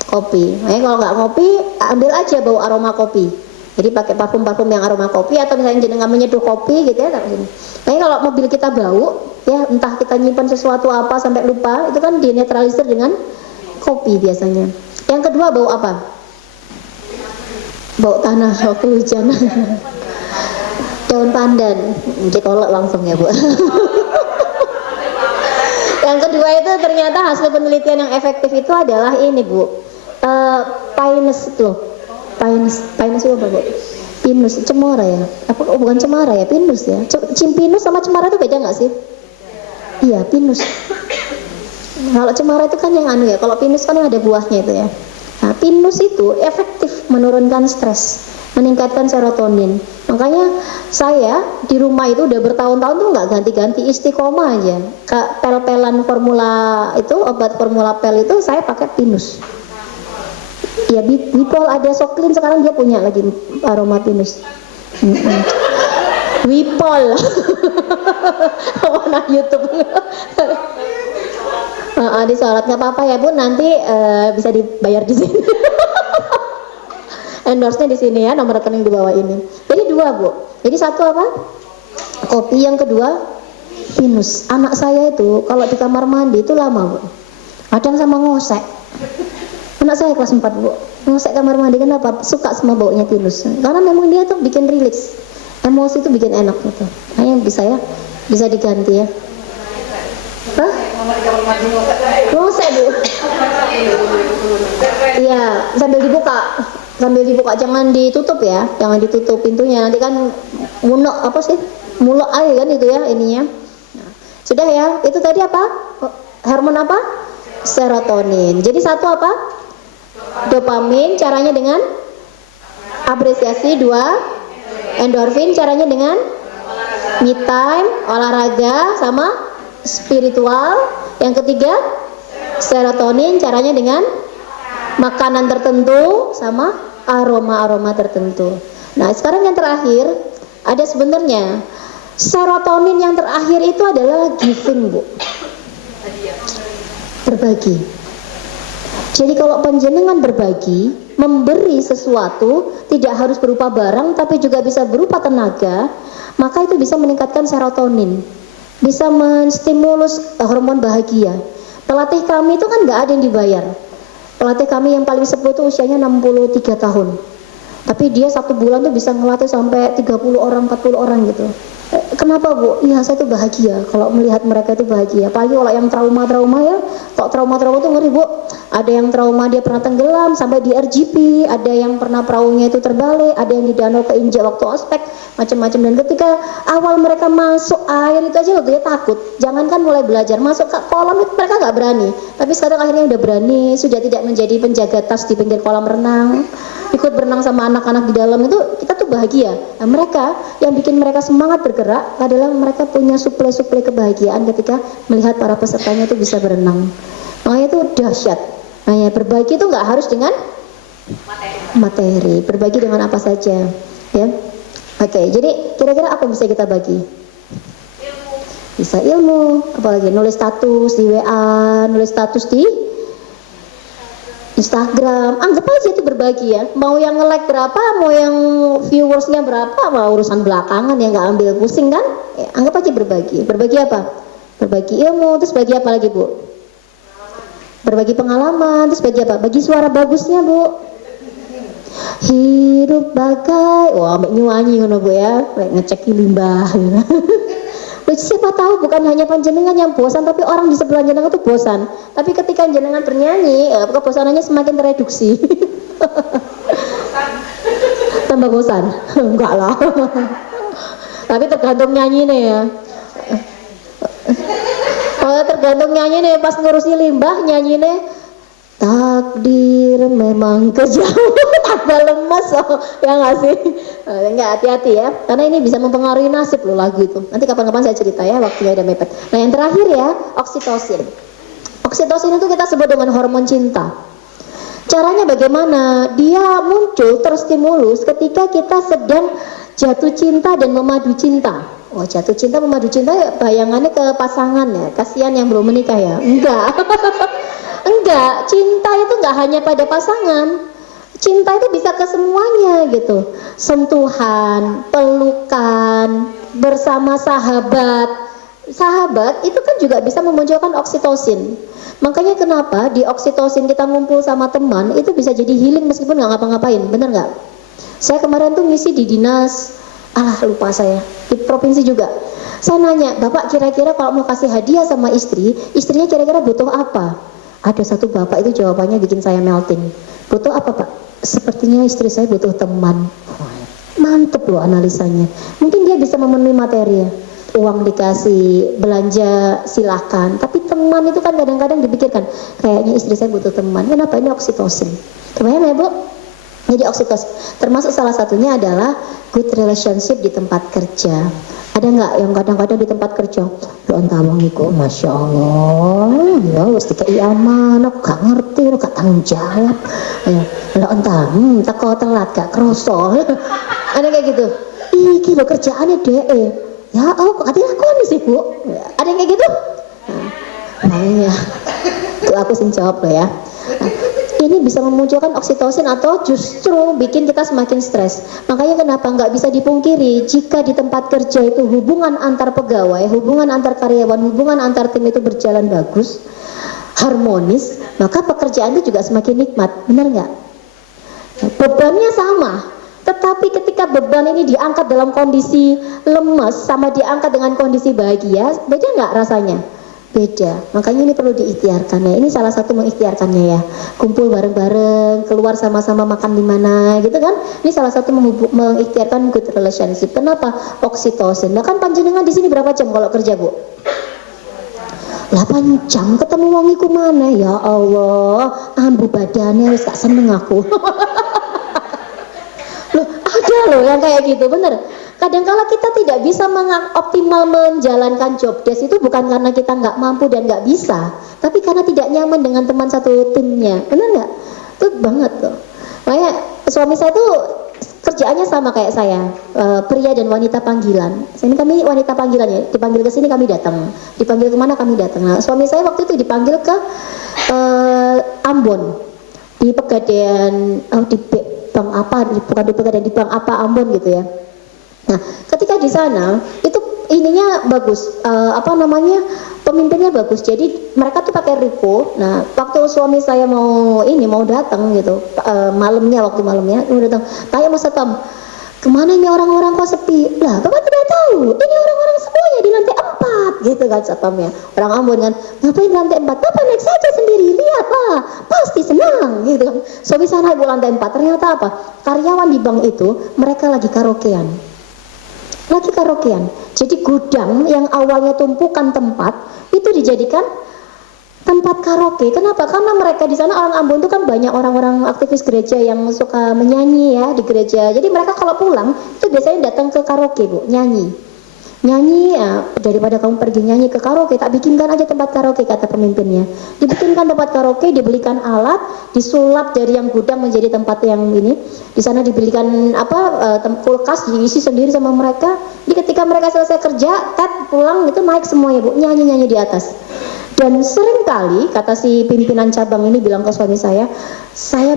Kopi. Makanya kalau nggak ngopi, ambil aja bau aroma kopi. Jadi pakai parfum-parfum yang aroma kopi atau misalnya jenengan menyeduh kopi gitu ya, taruh sini. Makanya kalau mobil kita bau, ya entah kita nyimpan sesuatu apa sampai lupa, itu kan dinetralisir dengan kopi biasanya. Yang kedua bau apa? Bau tanah waktu hujan. Daun pandan, dikolok langsung ya Bu. Yang kedua itu ternyata hasil penelitian yang efektif itu adalah ini Bu, pinus loh. Pinus itu apa Bu? Pinus, cemara ya? Apa bukan cemara ya? Pinus ya? Cimpinus sama cemara itu beda nggak sih? Iya, pinus. Kalau cemara itu kan yang anu ya, kalau pinus kan ada buahnya itu ya. Nah, pinus itu efektif menurunkan stres, meningkatkan serotonin. Makanya saya di rumah itu udah bertahun-tahun tuh nggak ganti-ganti, istiqomah aja. Pel-pelan formula itu, obat formula pel itu saya pakai pinus. Ya Wipol ada Soklin, sekarang dia punya lagi aroma pinus. Wipol. Mana YouTube. Disorot nggak apa-apa ya Bu, nanti bisa dibayar di sini. Endorse-nya di sini ya, nomor rekening di bawah ini. Jadi 2 Bu. Jadi satu apa? Kopi, yang kedua pinus. Anak saya itu kalau di kamar mandi itu lama Bu. Kadang sama ngosek. Anak saya kelas 4 Bu. Ngosek kamar mandi, kenapa? Suka sama baunya pinus. Karena memang dia tuh bikin rilis. Emosi itu bikin enak gitu. Nah, yang bisa ya, bisa diganti ya. Hah? Ngosek Bu. Iya, sambil dibuka, jangan ditutup ya, jangan ditutup pintunya, nanti kan mulok aja kan itu ya ininya. Nah, sudah ya, itu tadi apa? Hormon apa? Serotonin. Jadi satu apa? Dopamin, caranya dengan apresiasi. 2, endorfin, caranya dengan me time, olahraga, sama spiritual. Yang ketiga, serotonin, caranya dengan makanan tertentu sama aroma-aroma tertentu. Nah, sekarang yang terakhir ada sebenarnya serotonin yang terakhir itu adalah giving Bu, berbagi. Jadi kalau panjenengan berbagi, memberi sesuatu, tidak harus berupa barang tapi juga bisa berupa tenaga, maka itu bisa meningkatkan serotonin, bisa menstimulus hormon bahagia. Pelatih kami itu kan nggak ada yang dibayar. Pelatih kami yang paling sepuh itu usianya 63 tahun. Tapi dia 1 bulan tuh bisa ngelatih sampai 30 orang, 40 orang gitu. Kenapa Bu? Iya, saya tuh bahagia kalau melihat mereka itu bahagia. Apalagi kalau yang trauma-trauma ya, kok trauma-trauma tuh ngeri Bu. Ada yang trauma dia pernah tenggelam sampai di RGP, ada yang pernah perahunya itu terbalik, ada yang di danau keinjak waktu ospek, macam-macam. Dan ketika awal mereka masuk air itu aja loh dia takut. Jangankan mulai belajar, masuk ke kolam itu mereka nggak berani. Tapi sekarang akhirnya udah berani, sudah tidak menjadi penjaga tas di pinggir kolam renang, ikut berenang sama anak-anak di dalam. Itu kita tuh bahagia. Nah, mereka yang bikin mereka semangat bergerak adalah mereka punya suplai-suplai kebahagiaan ketika melihat para pesertanya itu bisa berenang. Makanya itu dahsyat. Nah, ya, berbagi itu nggak harus dengan materi, berbagi dengan apa saja, ya. Oke, jadi kira-kira apa yang bisa kita bagi? Bisa ilmu, apalagi nulis status di WA, nulis status di Instagram, anggap aja itu berbagi ya. Mau yang nge-like berapa, mau yang viewersnya berapa, mau urusan belakangan ya, nggak ambil pusing kan? Ya, anggap aja berbagi. Berbagi apa? Berbagi ilmu, terus bagi apa lagi Bu? Berbagi pengalaman, terus bagi apa? Bagi suara bagusnya Bu. Hidup bagai, wah ambek nyanyi ngono Bu ya, ngecek limbah. Siapa tahu bukan hanya panjenengan yang bosan, tapi orang di sebelah jenengan itu bosan. Tapi ketika jenengan bernyanyi, kebosanannya semakin tereduksi. Tambah bosan? Enggak lah. Tapi tergantung nyanyi nih ya. Kalau tergantung nyanyi nih, pas ngurusi limbah nyanyi nih, takdir memang kejam, agak lemas ya nggak sih? Nggak, hati-hati ya, karena ini bisa mempengaruhi nasib loh lagu itu. Nanti kapan-kapan saya cerita ya, waktunya udah mepet. Nah yang terakhir ya, oksitosin. Oksitosin itu kita sebut dengan hormon cinta. Caranya bagaimana? Dia muncul terstimulus ketika kita sedang jatuh cinta dan memadu cinta. Oh, jatuh cinta memadu cinta bayangannya ke pasangan ya, kasihan yang belum menikah ya. Enggak. Enggak, cinta itu enggak hanya pada pasangan. Cinta itu bisa ke semuanya gitu. Sentuhan, pelukan, bersama sahabat. Sahabat itu kan juga bisa memunculkan oksitosin. Makanya kenapa di oksitosin kita ngumpul sama teman itu bisa jadi healing meskipun nggak ngapa-ngapain, bener nggak? Saya kemarin tuh ngisi di dinas, lupa saya, di provinsi juga. Saya nanya, Bapak kira-kira kalau mau kasih hadiah sama istri, istrinya kira-kira butuh apa? Ada satu bapak itu jawabannya bikin saya melting. Butuh apa Pak? Sepertinya istri saya butuh teman. Mantep loh analisanya. Mungkin dia bisa memenuhi materi ya. uang dikasih, belanja silakan. Tapi teman itu kan kadang-kadang dipikirkan, kayaknya istri saya butuh teman. Kenapa? Ini oksitosin. Kebayang ya Bu? Jadi oksitosin. Termasuk salah satunya adalah good relationship di tempat kerja. Ada nggak yang kadang-kadang di tempat kerja, lo entah bang iku, masya Allah, ya wis dikai aman, aku gak ngerti, lo gak tanggung jawab, ya, lo entah, teko telat gak kroso, ada kayak gitu. Iki lo kerjaannya ya oh kok hati aku sih Bu, ada yang kayak gitu. Nah ya, itu aku sing jawab lo ya. Ini bisa memunculkan oksitosin atau justru bikin kita semakin stres. Makanya kenapa nggak bisa dipungkiri jika di tempat kerja itu hubungan antar pegawai, hubungan antar karyawan, hubungan antar tim itu berjalan bagus, harmonis, maka pekerjaan itu juga semakin nikmat. Benar nggak? Bebannya sama, tetapi ketika beban ini diangkat dalam kondisi lemes sama diangkat dengan kondisi bahagia, beda nggak rasanya? Beda, makanya ini perlu diikhtiarkan ya. Ini salah satu mengikhtiarkannya ya. Kumpul bareng-bareng, keluar sama-sama makan di mana gitu kan. Ini salah satu mengikhtiarkan good relationship. Kenapa? Oksitosin. Nah kan panjenengan di sini berapa jam kalau kerja Bu? 8 jam ketemu wong iku mana? Ya Allah, ambu badannya wis gak seneng aku. Loh, ada loh yang kayak gitu, bener. Kadangkala kita tidak bisa optimal menjalankan job desk itu bukan karena kita nggak mampu dan nggak bisa, tapi karena tidak nyaman dengan teman satu timnya, benar nggak? Itu banget tuh. Makanya suami saya tuh kerjaannya sama kayak saya, pria dan wanita panggilan. Ini kami wanita panggilan ya, dipanggil ke sini kami datang, dipanggil kemana kami datang. Nah, suami saya waktu itu dipanggil ke Ambon, di Pegadaian, di bank apa, bukan di Pegadaian, di bank apa Ambon gitu ya. Nah, ketika di sana itu ininya bagus, pemimpinnya bagus. Jadi mereka tuh pakai Rico. Nah, waktu suami saya mau datang gitu, waktu malamnya mau datang, tanya Mas Satam, kemana ini orang-orang kok sepi? Lah, Bapak tidak tahu, ini orang-orang semuanya di lantai 4 gitu kan Satamnya. Orang Ambon kan, ngapain di lantai 4? Bapak naik saja sendiri, lihatlah, pasti senang gitu kan. Suami saya naik ke lantai 4, ternyata apa? Karyawan di bank itu mereka lagi karaokean. Jadi gudang yang awalnya tumpukan tempat itu dijadikan tempat karaoke. Kenapa? Karena mereka di sana orang Ambon itu kan banyak orang-orang aktivis gereja yang suka menyanyi ya di gereja. Jadi mereka kalau pulang itu biasanya datang ke karaoke Bu, nyanyi ya, daripada kamu pergi nyanyi ke karaoke, tak bikinkan aja tempat karaoke, kata pemimpinnya. Dibikinkan tempat karaoke, dibelikan alat, disulap dari yang gudang menjadi tempat yang ini. Di sana dibelikan kulkas diisi sendiri sama mereka. Jadi ketika mereka selesai kerja, pulang itu naik semuanya Bu, nyanyi di atas. Dan sering kali kata si pimpinan cabang ini bilang ke suami saya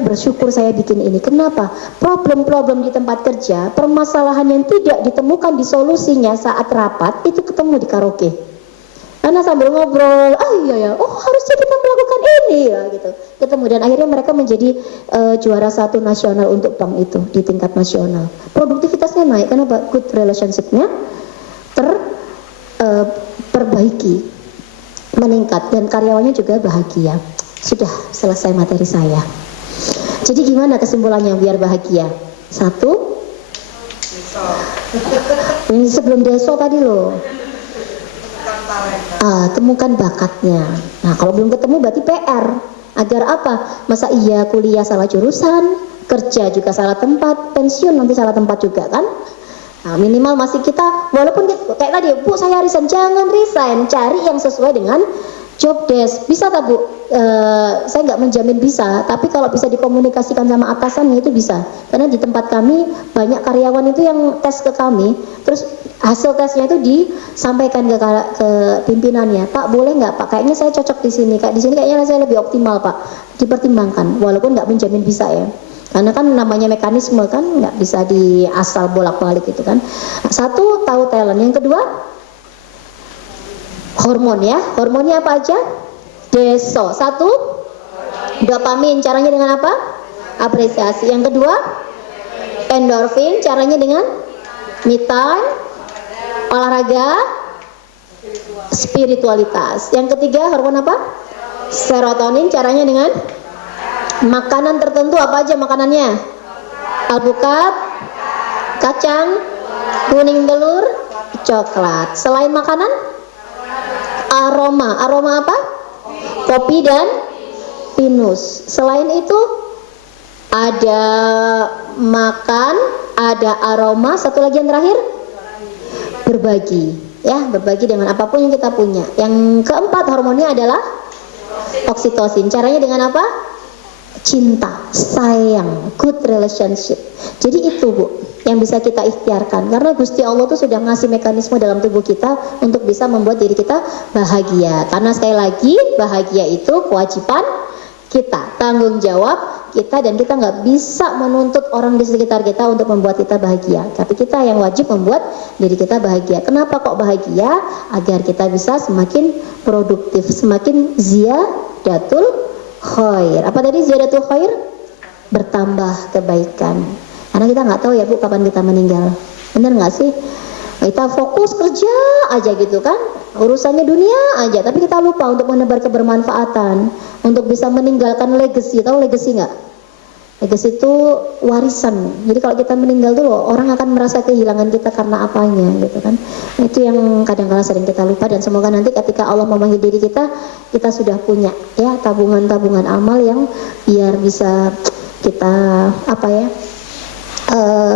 bersyukur saya bikin ini. Kenapa? Problem-problem di tempat kerja, permasalahan yang tidak ditemukan di solusinya saat rapat itu ketemu di karaoke. Karena sambil ngobrol, harusnya kita melakukan ini ya gitu. Ketemu dan akhirnya mereka menjadi juara 1 nasional untuk bank itu di tingkat nasional. Produktivitasnya naik, kenapa? Good relationship-nya perbaiki, meningkat, dan karyawannya juga bahagia. Sudah selesai materi saya. Jadi gimana kesimpulannya biar bahagia? 1, ini sebelum deso tadi loh, temukan bakatnya. Nah kalau belum ketemu berarti PR. Agar apa? Masa iya kuliah salah jurusan, kerja juga salah tempat, pensiun nanti salah tempat juga kan? Nah, minimal masih kita, walaupun kayak tadi Bu saya resign, jangan resign, cari yang sesuai dengan job desk. Bisa tak Bu? Saya nggak menjamin bisa, tapi kalau bisa dikomunikasikan sama atasannya itu bisa. Karena di tempat kami banyak karyawan itu yang tes ke kami, terus hasil tesnya itu disampaikan ke pimpinannya. Pak boleh nggak Pak? Kayaknya saya cocok di sini. Kayak di sini kayaknya saya lebih optimal Pak. Dipertimbangkan, walaupun nggak menjamin bisa ya. Karena kan namanya mekanisme kan nggak bisa diasal bolak-balik itu kan. 1, tahu talent. Yang kedua, hormon ya. Hormonnya apa aja? Deso. 1, dopamin. Caranya dengan apa? Apresiasi. Yang kedua, endorfin. Caranya dengan me time, olahraga, spiritualitas. Yang ketiga, hormon apa? Serotonin. Caranya dengan makanan tertentu. Apa aja makanannya? Alpukat, kacang, kuning telur, coklat. Selain makanan, aroma. Aroma apa? Kopi dan pinus. Selain itu ada makan, ada aroma. Satu lagi yang terakhir, berbagi. Ya, berbagi dengan apapun yang kita punya. Yang keempat hormonnya adalah oksitosin. Caranya dengan apa? Cinta, sayang, good relationship. Jadi itu Bu, yang bisa kita ikhtiarkan. Karena Gusti Allah tuh sudah ngasih mekanisme dalam tubuh kita untuk bisa membuat diri kita bahagia. Karena sekali lagi, bahagia itu kewajiban kita, tanggung jawab kita, dan kita nggak bisa menuntut orang di sekitar kita untuk membuat kita bahagia. Tapi kita yang wajib membuat diri kita bahagia. Kenapa kok bahagia? Agar kita bisa semakin produktif, semakin ziyadatul khair. Apa tadi ziyadatul khair? Bertambah kebaikan. Karena kita nggak tahu ya Bu kapan kita meninggal. Benar nggak sih? Kita fokus kerja aja gitu kan, urusannya dunia aja, tapi kita lupa untuk menebar kebermanfaatan, untuk bisa meninggalkan legacy. Tahu legacy nggak? Legacy itu warisan. Jadi kalau kita meninggal dulu, orang akan merasa kehilangan kita karena apanya gitu kan. Itu yang kadang-kadang sering kita lupa, dan semoga nanti ketika Allah memanggil diri kita, kita sudah punya ya tabungan-tabungan amal yang biar bisa kita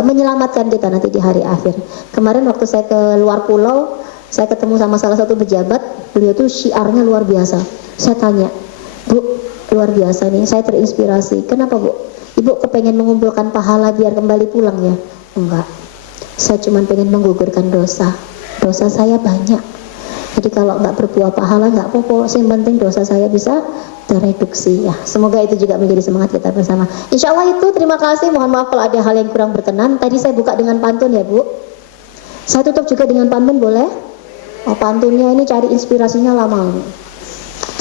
menyelamatkan kita nanti di hari akhir. Kemarin waktu saya ke luar pulau, saya ketemu sama salah satu pejabat, beliau tuh syiarnya luar biasa. Saya tanya, Bu, luar biasa nih, saya terinspirasi. Kenapa Bu? Ibu kepengen mengumpulkan pahala biar kembali pulang ya? Enggak, saya cuma pengen menggugurkan dosa. Dosa saya banyak. Jadi kalau nggak berbuah pahala nggak apa-apa, yang penting dosa saya bisa tereduksi ya. Semoga itu juga menjadi semangat kita bersama. Insya Allah itu, terima kasih. Mohon maaf kalau ada hal yang kurang berkenan. Tadi saya buka dengan pantun ya Bu. Saya tutup juga dengan pantun boleh? Oh, pantunnya ini cari inspirasinya lama.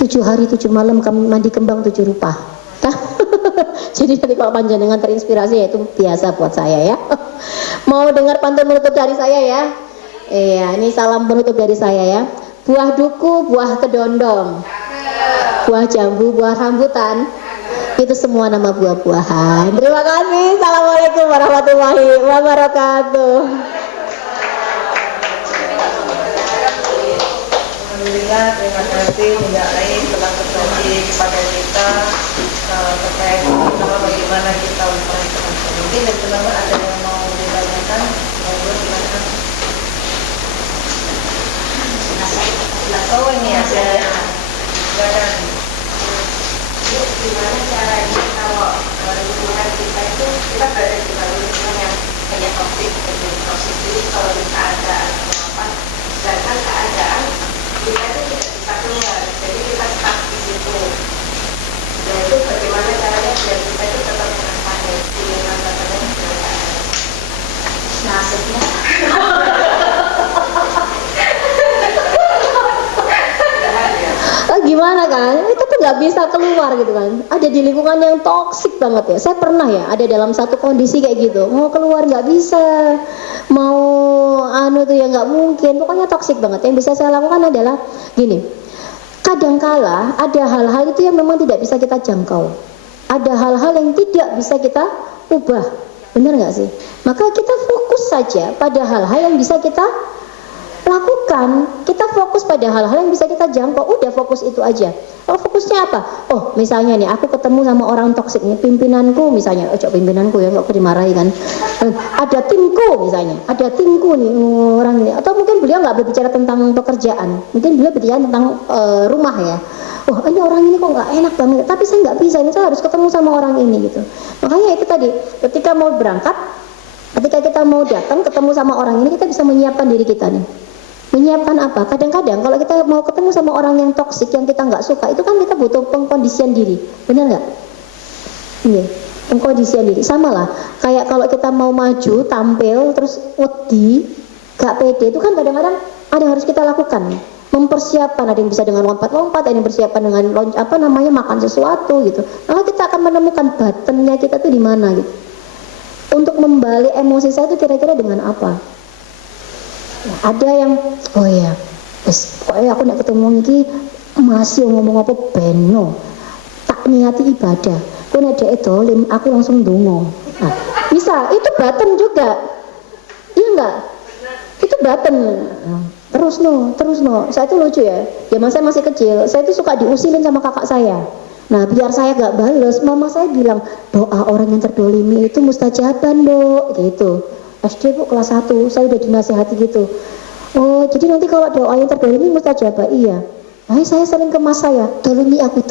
7 hari 7 malam kami mandi kembang 7 rupa. Jadi nanti kalau panjenengan terinspirasi ya itu biasa buat saya ya. Mau dengar pantun menutup dari saya ya? Iya, ini salam penutup dari saya ya. Buah duku, buah kedondong, buah jambu, buah rambutan, itu semua nama buah-buahan. Terima kasih. Assalamualaikum warahmatullahi wabarakatuh. Alhamdulillah, terima kasih Mbak Lain telah berbagi kepada kita terkait bagaimana kita memperhatikan pemimpin, dan kenapa ada yang mau ditanyakan, monggo silakan. Oh ini ada, silakan. Gimana caranya kalau lingkungan kita itu, kita berada di dalam lingkungan yang banyak toksik, jadi kalau kita ada apa, sedangkan keadaan kita itu tidak bisa keluar, jadi kita stuck di situ. Dan itu bagaimana caranya biar kita itu tetap merasakan dengan katanya keadaan. Nasibnya. Gimana kan? Itu tuh nggak bisa keluar gitu kan. Ada di lingkungan yang toksik banget ya. Saya pernah ya ada dalam satu kondisi kayak gitu. Mau keluar nggak bisa, mau tuh ya nggak mungkin. Pokoknya toksik banget. Yang bisa saya lakukan adalah gini. Kadangkala ada hal-hal itu yang memang tidak bisa kita jangkau. Ada hal-hal yang tidak bisa kita ubah. Benar nggak sih? Maka kita fokus saja pada hal-hal yang bisa kita lakukan. Kita fokus pada hal-hal yang bisa kita jangkau. Udah fokus itu aja. Kalau fokusnya apa? Oh misalnya nih aku ketemu sama orang toksik nih, pimpinanku misalnya, pimpinanku ya, nggak dimarahi kan. Ada timku misalnya, ada timku nih orang ini. Atau mungkin beliau nggak berbicara tentang pekerjaan, mungkin beliau berbicara tentang rumah ya. Oh ini orang ini kok nggak enak banget, tapi saya nggak bisa, ini saya harus ketemu sama orang ini gitu. Makanya itu tadi, ketika mau berangkat, ketika kita mau datang ketemu sama orang ini, kita bisa menyiapkan diri kita nih. Menyiapkan apa? Kadang-kadang kalau kita mau ketemu sama orang yang toksik, yang kita nggak suka, itu kan kita butuh pengkondisian diri, benar nggak? Iya, pengkondisian diri. Sama lah, kayak kalau kita mau maju, tampil, terus wedi, gak pede, itu kan kadang-kadang ada yang harus kita lakukan. Mempersiapkan, ada yang bisa dengan lompat-lompat, ada yang persiapan dengan makan sesuatu gitu. Maka kita akan menemukan buttonnya kita tuh di mana gitu. Untuk membalik emosi saya itu kira-kira dengan apa? Ya, ada yang pokoknya aku nak ketemu iki masih ngomong apa beno tak niati ibadah aku nak dek dolim aku langsung dongo. Nah, bisa itu button juga, iya enggak? Itu button. Terus no. Saya itu lucu ya. Zaman saya masih kecil, saya itu suka diusilin sama kakak saya. Nah, biar saya gak bales, mama saya bilang, doa orang yang terdolimi itu mustajaban, Dok, gitu. SD Bu kelas 1, saya udah dinasihati gitu. Oh, jadi nanti kalau doa yang terdolimi mustajabah, iya. Nah, saya sering ke mas saya, dolimi aku.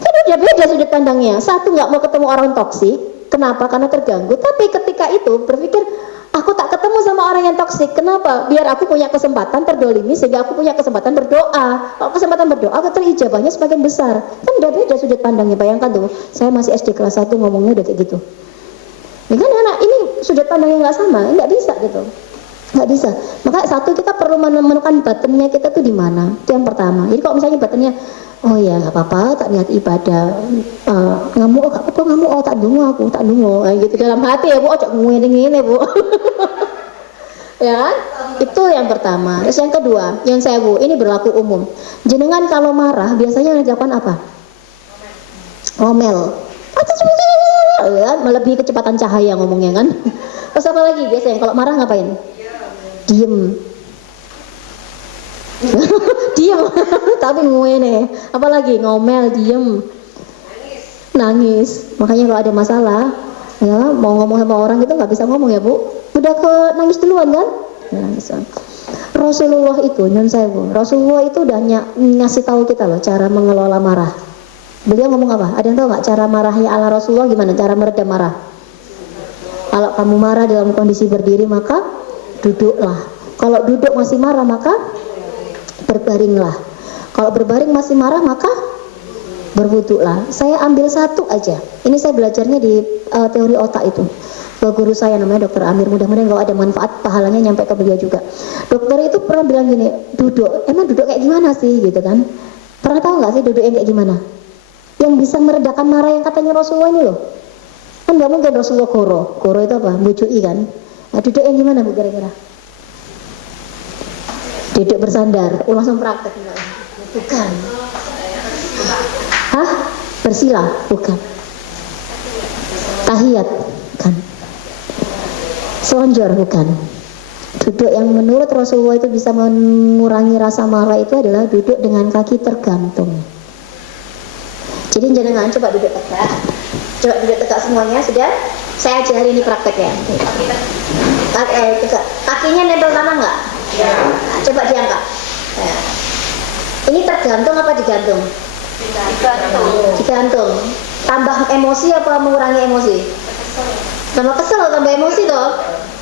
Kan udah beda sudut pandangnya. Satu, nggak mau ketemu orang toksik. Kenapa? Karena terganggu. Tapi ketika itu berpikir, aku tak ketemu sama orang yang toksik. Kenapa? Biar aku punya kesempatan terdolimi, sehingga aku punya kesempatan berdoa. Kalau kesempatan berdoa, terijabahnya semakin besar. Kan udah beda sudut pandangnya. Bayangkan tuh, saya masih SD kelas 1 ngomongnya udah kayak gitu. Ini kan anak, ini sudut pandangnya nggak sama, nggak bisa gitu. Nggak bisa. Maka satu, kita perlu menemukan buttonnya kita tuh di mana. Itu yang pertama. Jadi kalau misalnya buttonnya, oh ya nggak apa-apa, tak niat ibadah, ngamuk, oh, apa ngamuk, oh tak dungu, gitu dalam hati ya Bu, ojo ngene Bu. Ya kan? Itu yang pertama. Terus yang kedua, yang saya Bu, ini berlaku umum. Jenengan kalau marah biasanya yang dilakukan apa? Ngomel. Ya, melebihi kecepatan cahaya ngomongnya kan. Terus apa lagi biasanya kalau marah ngapain? Diem. Diem. Tapi ngene. Apalagi ngomel, diem, nangis. Makanya kalau ada masalah, ya mau ngomong sama orang itu nggak bisa ngomong ya Bu. Udah ke nangis duluan kan? Nangis. Rasulullah itu, nyun saya Bu. Rasulullah itu udah ngasih tahu kita loh cara mengelola marah. Beliau ngomong apa? Ada yang tahu nggak cara marahnya ala Rasulullah gimana? Cara meredam marah? Kalau kamu marah dalam kondisi berdiri maka duduklah. Kalau duduk masih marah maka berbaringlah. Kalau berbaring masih marah maka berwuduklah. Saya ambil satu aja. Ini saya belajarnya di teori otak itu. Guru saya namanya Dr. Amir. Mudah-mudahan kalau ada manfaat pahalanya nyampe ke beliau juga. Dokter itu pernah bilang gini, duduk. Emang duduk kayak gimana sih gitu kan? Pernah tahu nggak sih duduk yang kayak gimana? Yang bisa meredakan marah yang katanya Rasulullah ini loh. Kan nggak mungkin Rasulullah koro itu apa? Bujui kan? Nah, duduk yang gimana Bu kira-kira? Duduk bersandar, langsung praktek enggak? Bukan. Hah? Bersila? Bukan. Tahiyat? Bukan. Selonjor? Bukan. Duduk yang menurut Rasulullah itu bisa mengurangi rasa marah itu adalah duduk dengan kaki tergantung. Jadi jenengan coba duduk tegak. Coba duduk tegak semuanya, sudah? Saya ajari ini praktek ya. Tegak. Kakinya nempel tanah nggak? Ya. Nah, coba diangkat. Ya. Ini tergantung apa digantung? Digantung. Tambah emosi apa mengurangi emosi? Tambah kesel, tambah emosi toh?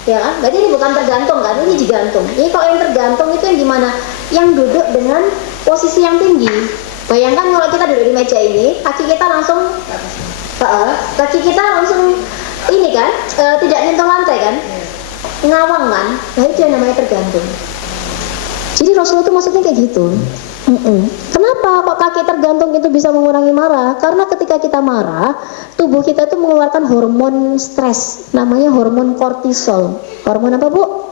Ya kan? Berarti ini bukan tergantung kan? Ini digantung. Ini kalau yang tergantung itu yang gimana? Yang duduk dengan posisi yang tinggi. Bayangkan kalau kita duduk di meja ini, kaki kita langsung ini kan, tidak nyentuh lantai kan, ngawang kan. Nah itu yang namanya tergantung. Jadi Rasulullah itu maksudnya kayak gitu. Kenapa kok kaki tergantung itu bisa mengurangi marah? Karena ketika kita marah, tubuh kita itu mengeluarkan hormon stres, namanya hormon kortisol. Hormon apa Bu?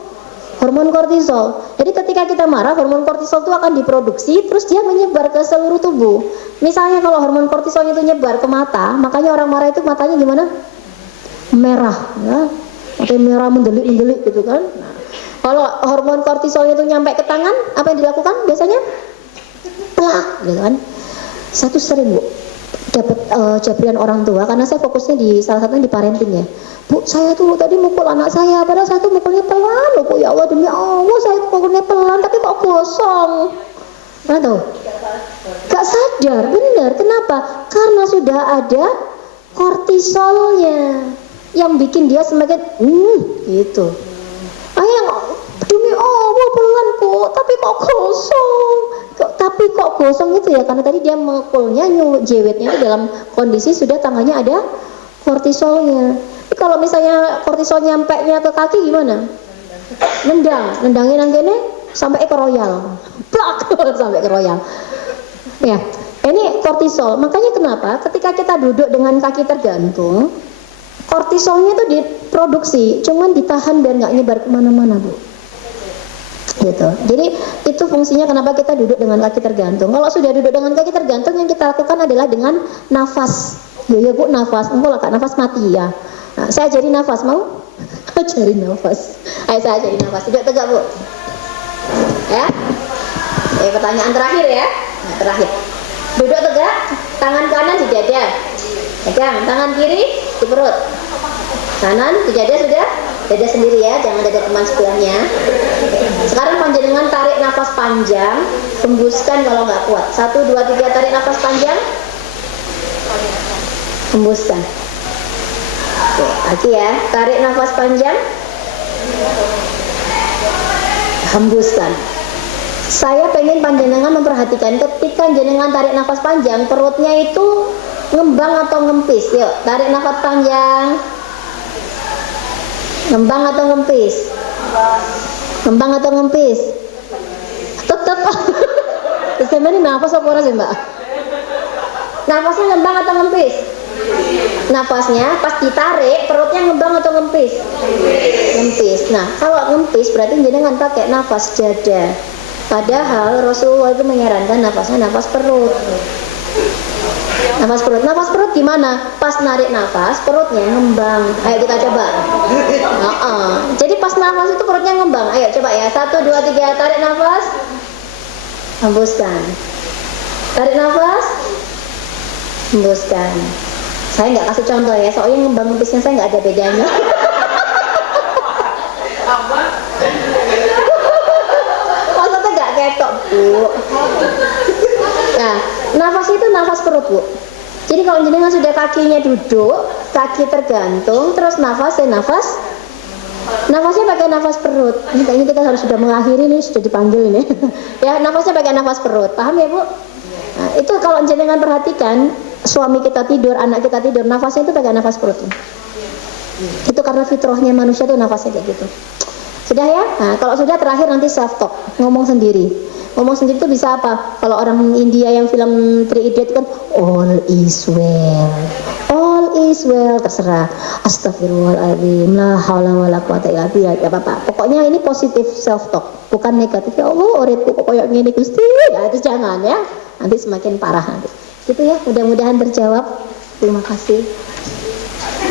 Hormon kortisol. Jadi ketika kita marah, hormon kortisol itu akan diproduksi, terus dia menyebar ke seluruh tubuh. Misalnya kalau hormon kortisol itu nyebar ke mata, makanya orang marah itu matanya gimana? Merah, ya. Matanya merah mendelik gitu kan. Nah, kalau hormon kortisol itu nyampe ke tangan, apa yang dilakukan biasanya? Plak, gitu kan. Satu sering Bu dapat jabrian orang tua, karena saya fokusnya di salah satunya di parenting ya. Bu, saya tuh tadi mukul anak saya, padahal saya tuh mukulnya pelan loh Bu, ya Allah demi Allah saya mukulnya pelan, tapi kok gosong. Mana tuh? Gak sadar, bener. Kenapa? Karena sudah ada kortisolnya yang bikin dia semakin gitu. Demi Allah pelan kok, tapi kok gosong. Tapi kok gosong itu ya, karena tadi dia mukulnya, jewetnya itu dalam kondisi sudah tangannya ada kortisolnya. Kalau misalnya kortisol nyampe-nya ke kaki gimana? Nendangin nanggene sampai ke royal. Plak sampai ke royal. Ya, ini kortisol. Makanya kenapa ketika kita duduk dengan kaki tergantung, kortisolnya itu diproduksi, cuman ditahan biar nggak nyebar kemana-mana Bu. Gitu. Jadi itu fungsinya kenapa kita duduk dengan kaki tergantung. Kalau sudah duduk dengan kaki tergantung, yang kita lakukan adalah dengan nafas. Ya Bu, nafas. Engkau lah nafas mati ya. Nah, saya jadi nafas mau? Cari nafas. Ayo saya cari nafas. Duduk tegak, Bu. Ya. Pertanyaan terakhir ya. Nah, terakhir. Duduk tegak, tangan kanan di dada. Pegang, tangan kiri di perut. Kanan di dada sudah. Dada sendiri ya, jangan dada teman sebelahnya. Sekarang panjenengan tarik nafas panjang, hembuskan kalau nggak kuat. 1, 2, 3, tarik nafas panjang, hembuskan. Oke, lagi ya, tarik nafas panjang, hembuskan. Saya pengen panjenengan memperhatikan ketika jenengan tarik nafas panjang, perutnya itu ngembang atau ngempis. Yuk, tarik nafas panjang. Ngembang atau ngempis? Ngembang atau ngempis? Tetap. Sama ini nafas apa orang sih, Mbak? Nafasnya ngembang atau ngempis? Nafasnya pas ditarik perutnya ngembang atau ngempis? Ngempis. Nah, kalau ngempis berarti jenengan pakai nafas dada. Padahal Rasulullah itu menyarankan nafasnya nafas perut. Nafas perut. Nafas perut gimana? Pas narik nafas perutnya ngembang. Ayo kita coba. Jadi pas nafas itu perutnya ngembang. Ayo coba ya. 1, 2, 3, tarik nafas. Hembuskan. Tarik nafas. Hembuskan. Saya nggak kasih contoh ya, soalnya ngembang ngempisnya saya nggak ada bedanya. Maksudnya nggak ketok, Bu. Nah, nafas itu nafas perut, Bu. Jadi kalau jenengan sudah kakinya duduk, kaki tergantung, terus nafasnya pakai nafas perut. Ini kayaknya kita harus sudah mengakhiri nih, sudah dipanggil ini. Ya, nafasnya pakai nafas perut. Paham ya, Bu? Nah, itu kalau jenengan perhatikan, suami kita tidur, anak kita tidur, nafasnya itu pakai nafas perut. Itu karena fitrahnya manusia tuh nafasnya kayak gitu. Sudah ya? Nah, kalau sudah terakhir nanti self talk, ngomong sendiri. Ngomong sendiri itu bisa apa? Kalau orang India yang film Three Idiot kan all is well. All is well, terserah. Astagfirullahaladzim, la haula wala quwata illa billah. Ya apa-apa. Pokoknya ini positif self talk, bukan negatif. Ya Allah, uripku kok koyo ngene Gusti. Ya itu jangan ya. Nanti semakin parah nanti. Gitu ya, mudah-mudahan terjawab. Terima kasih.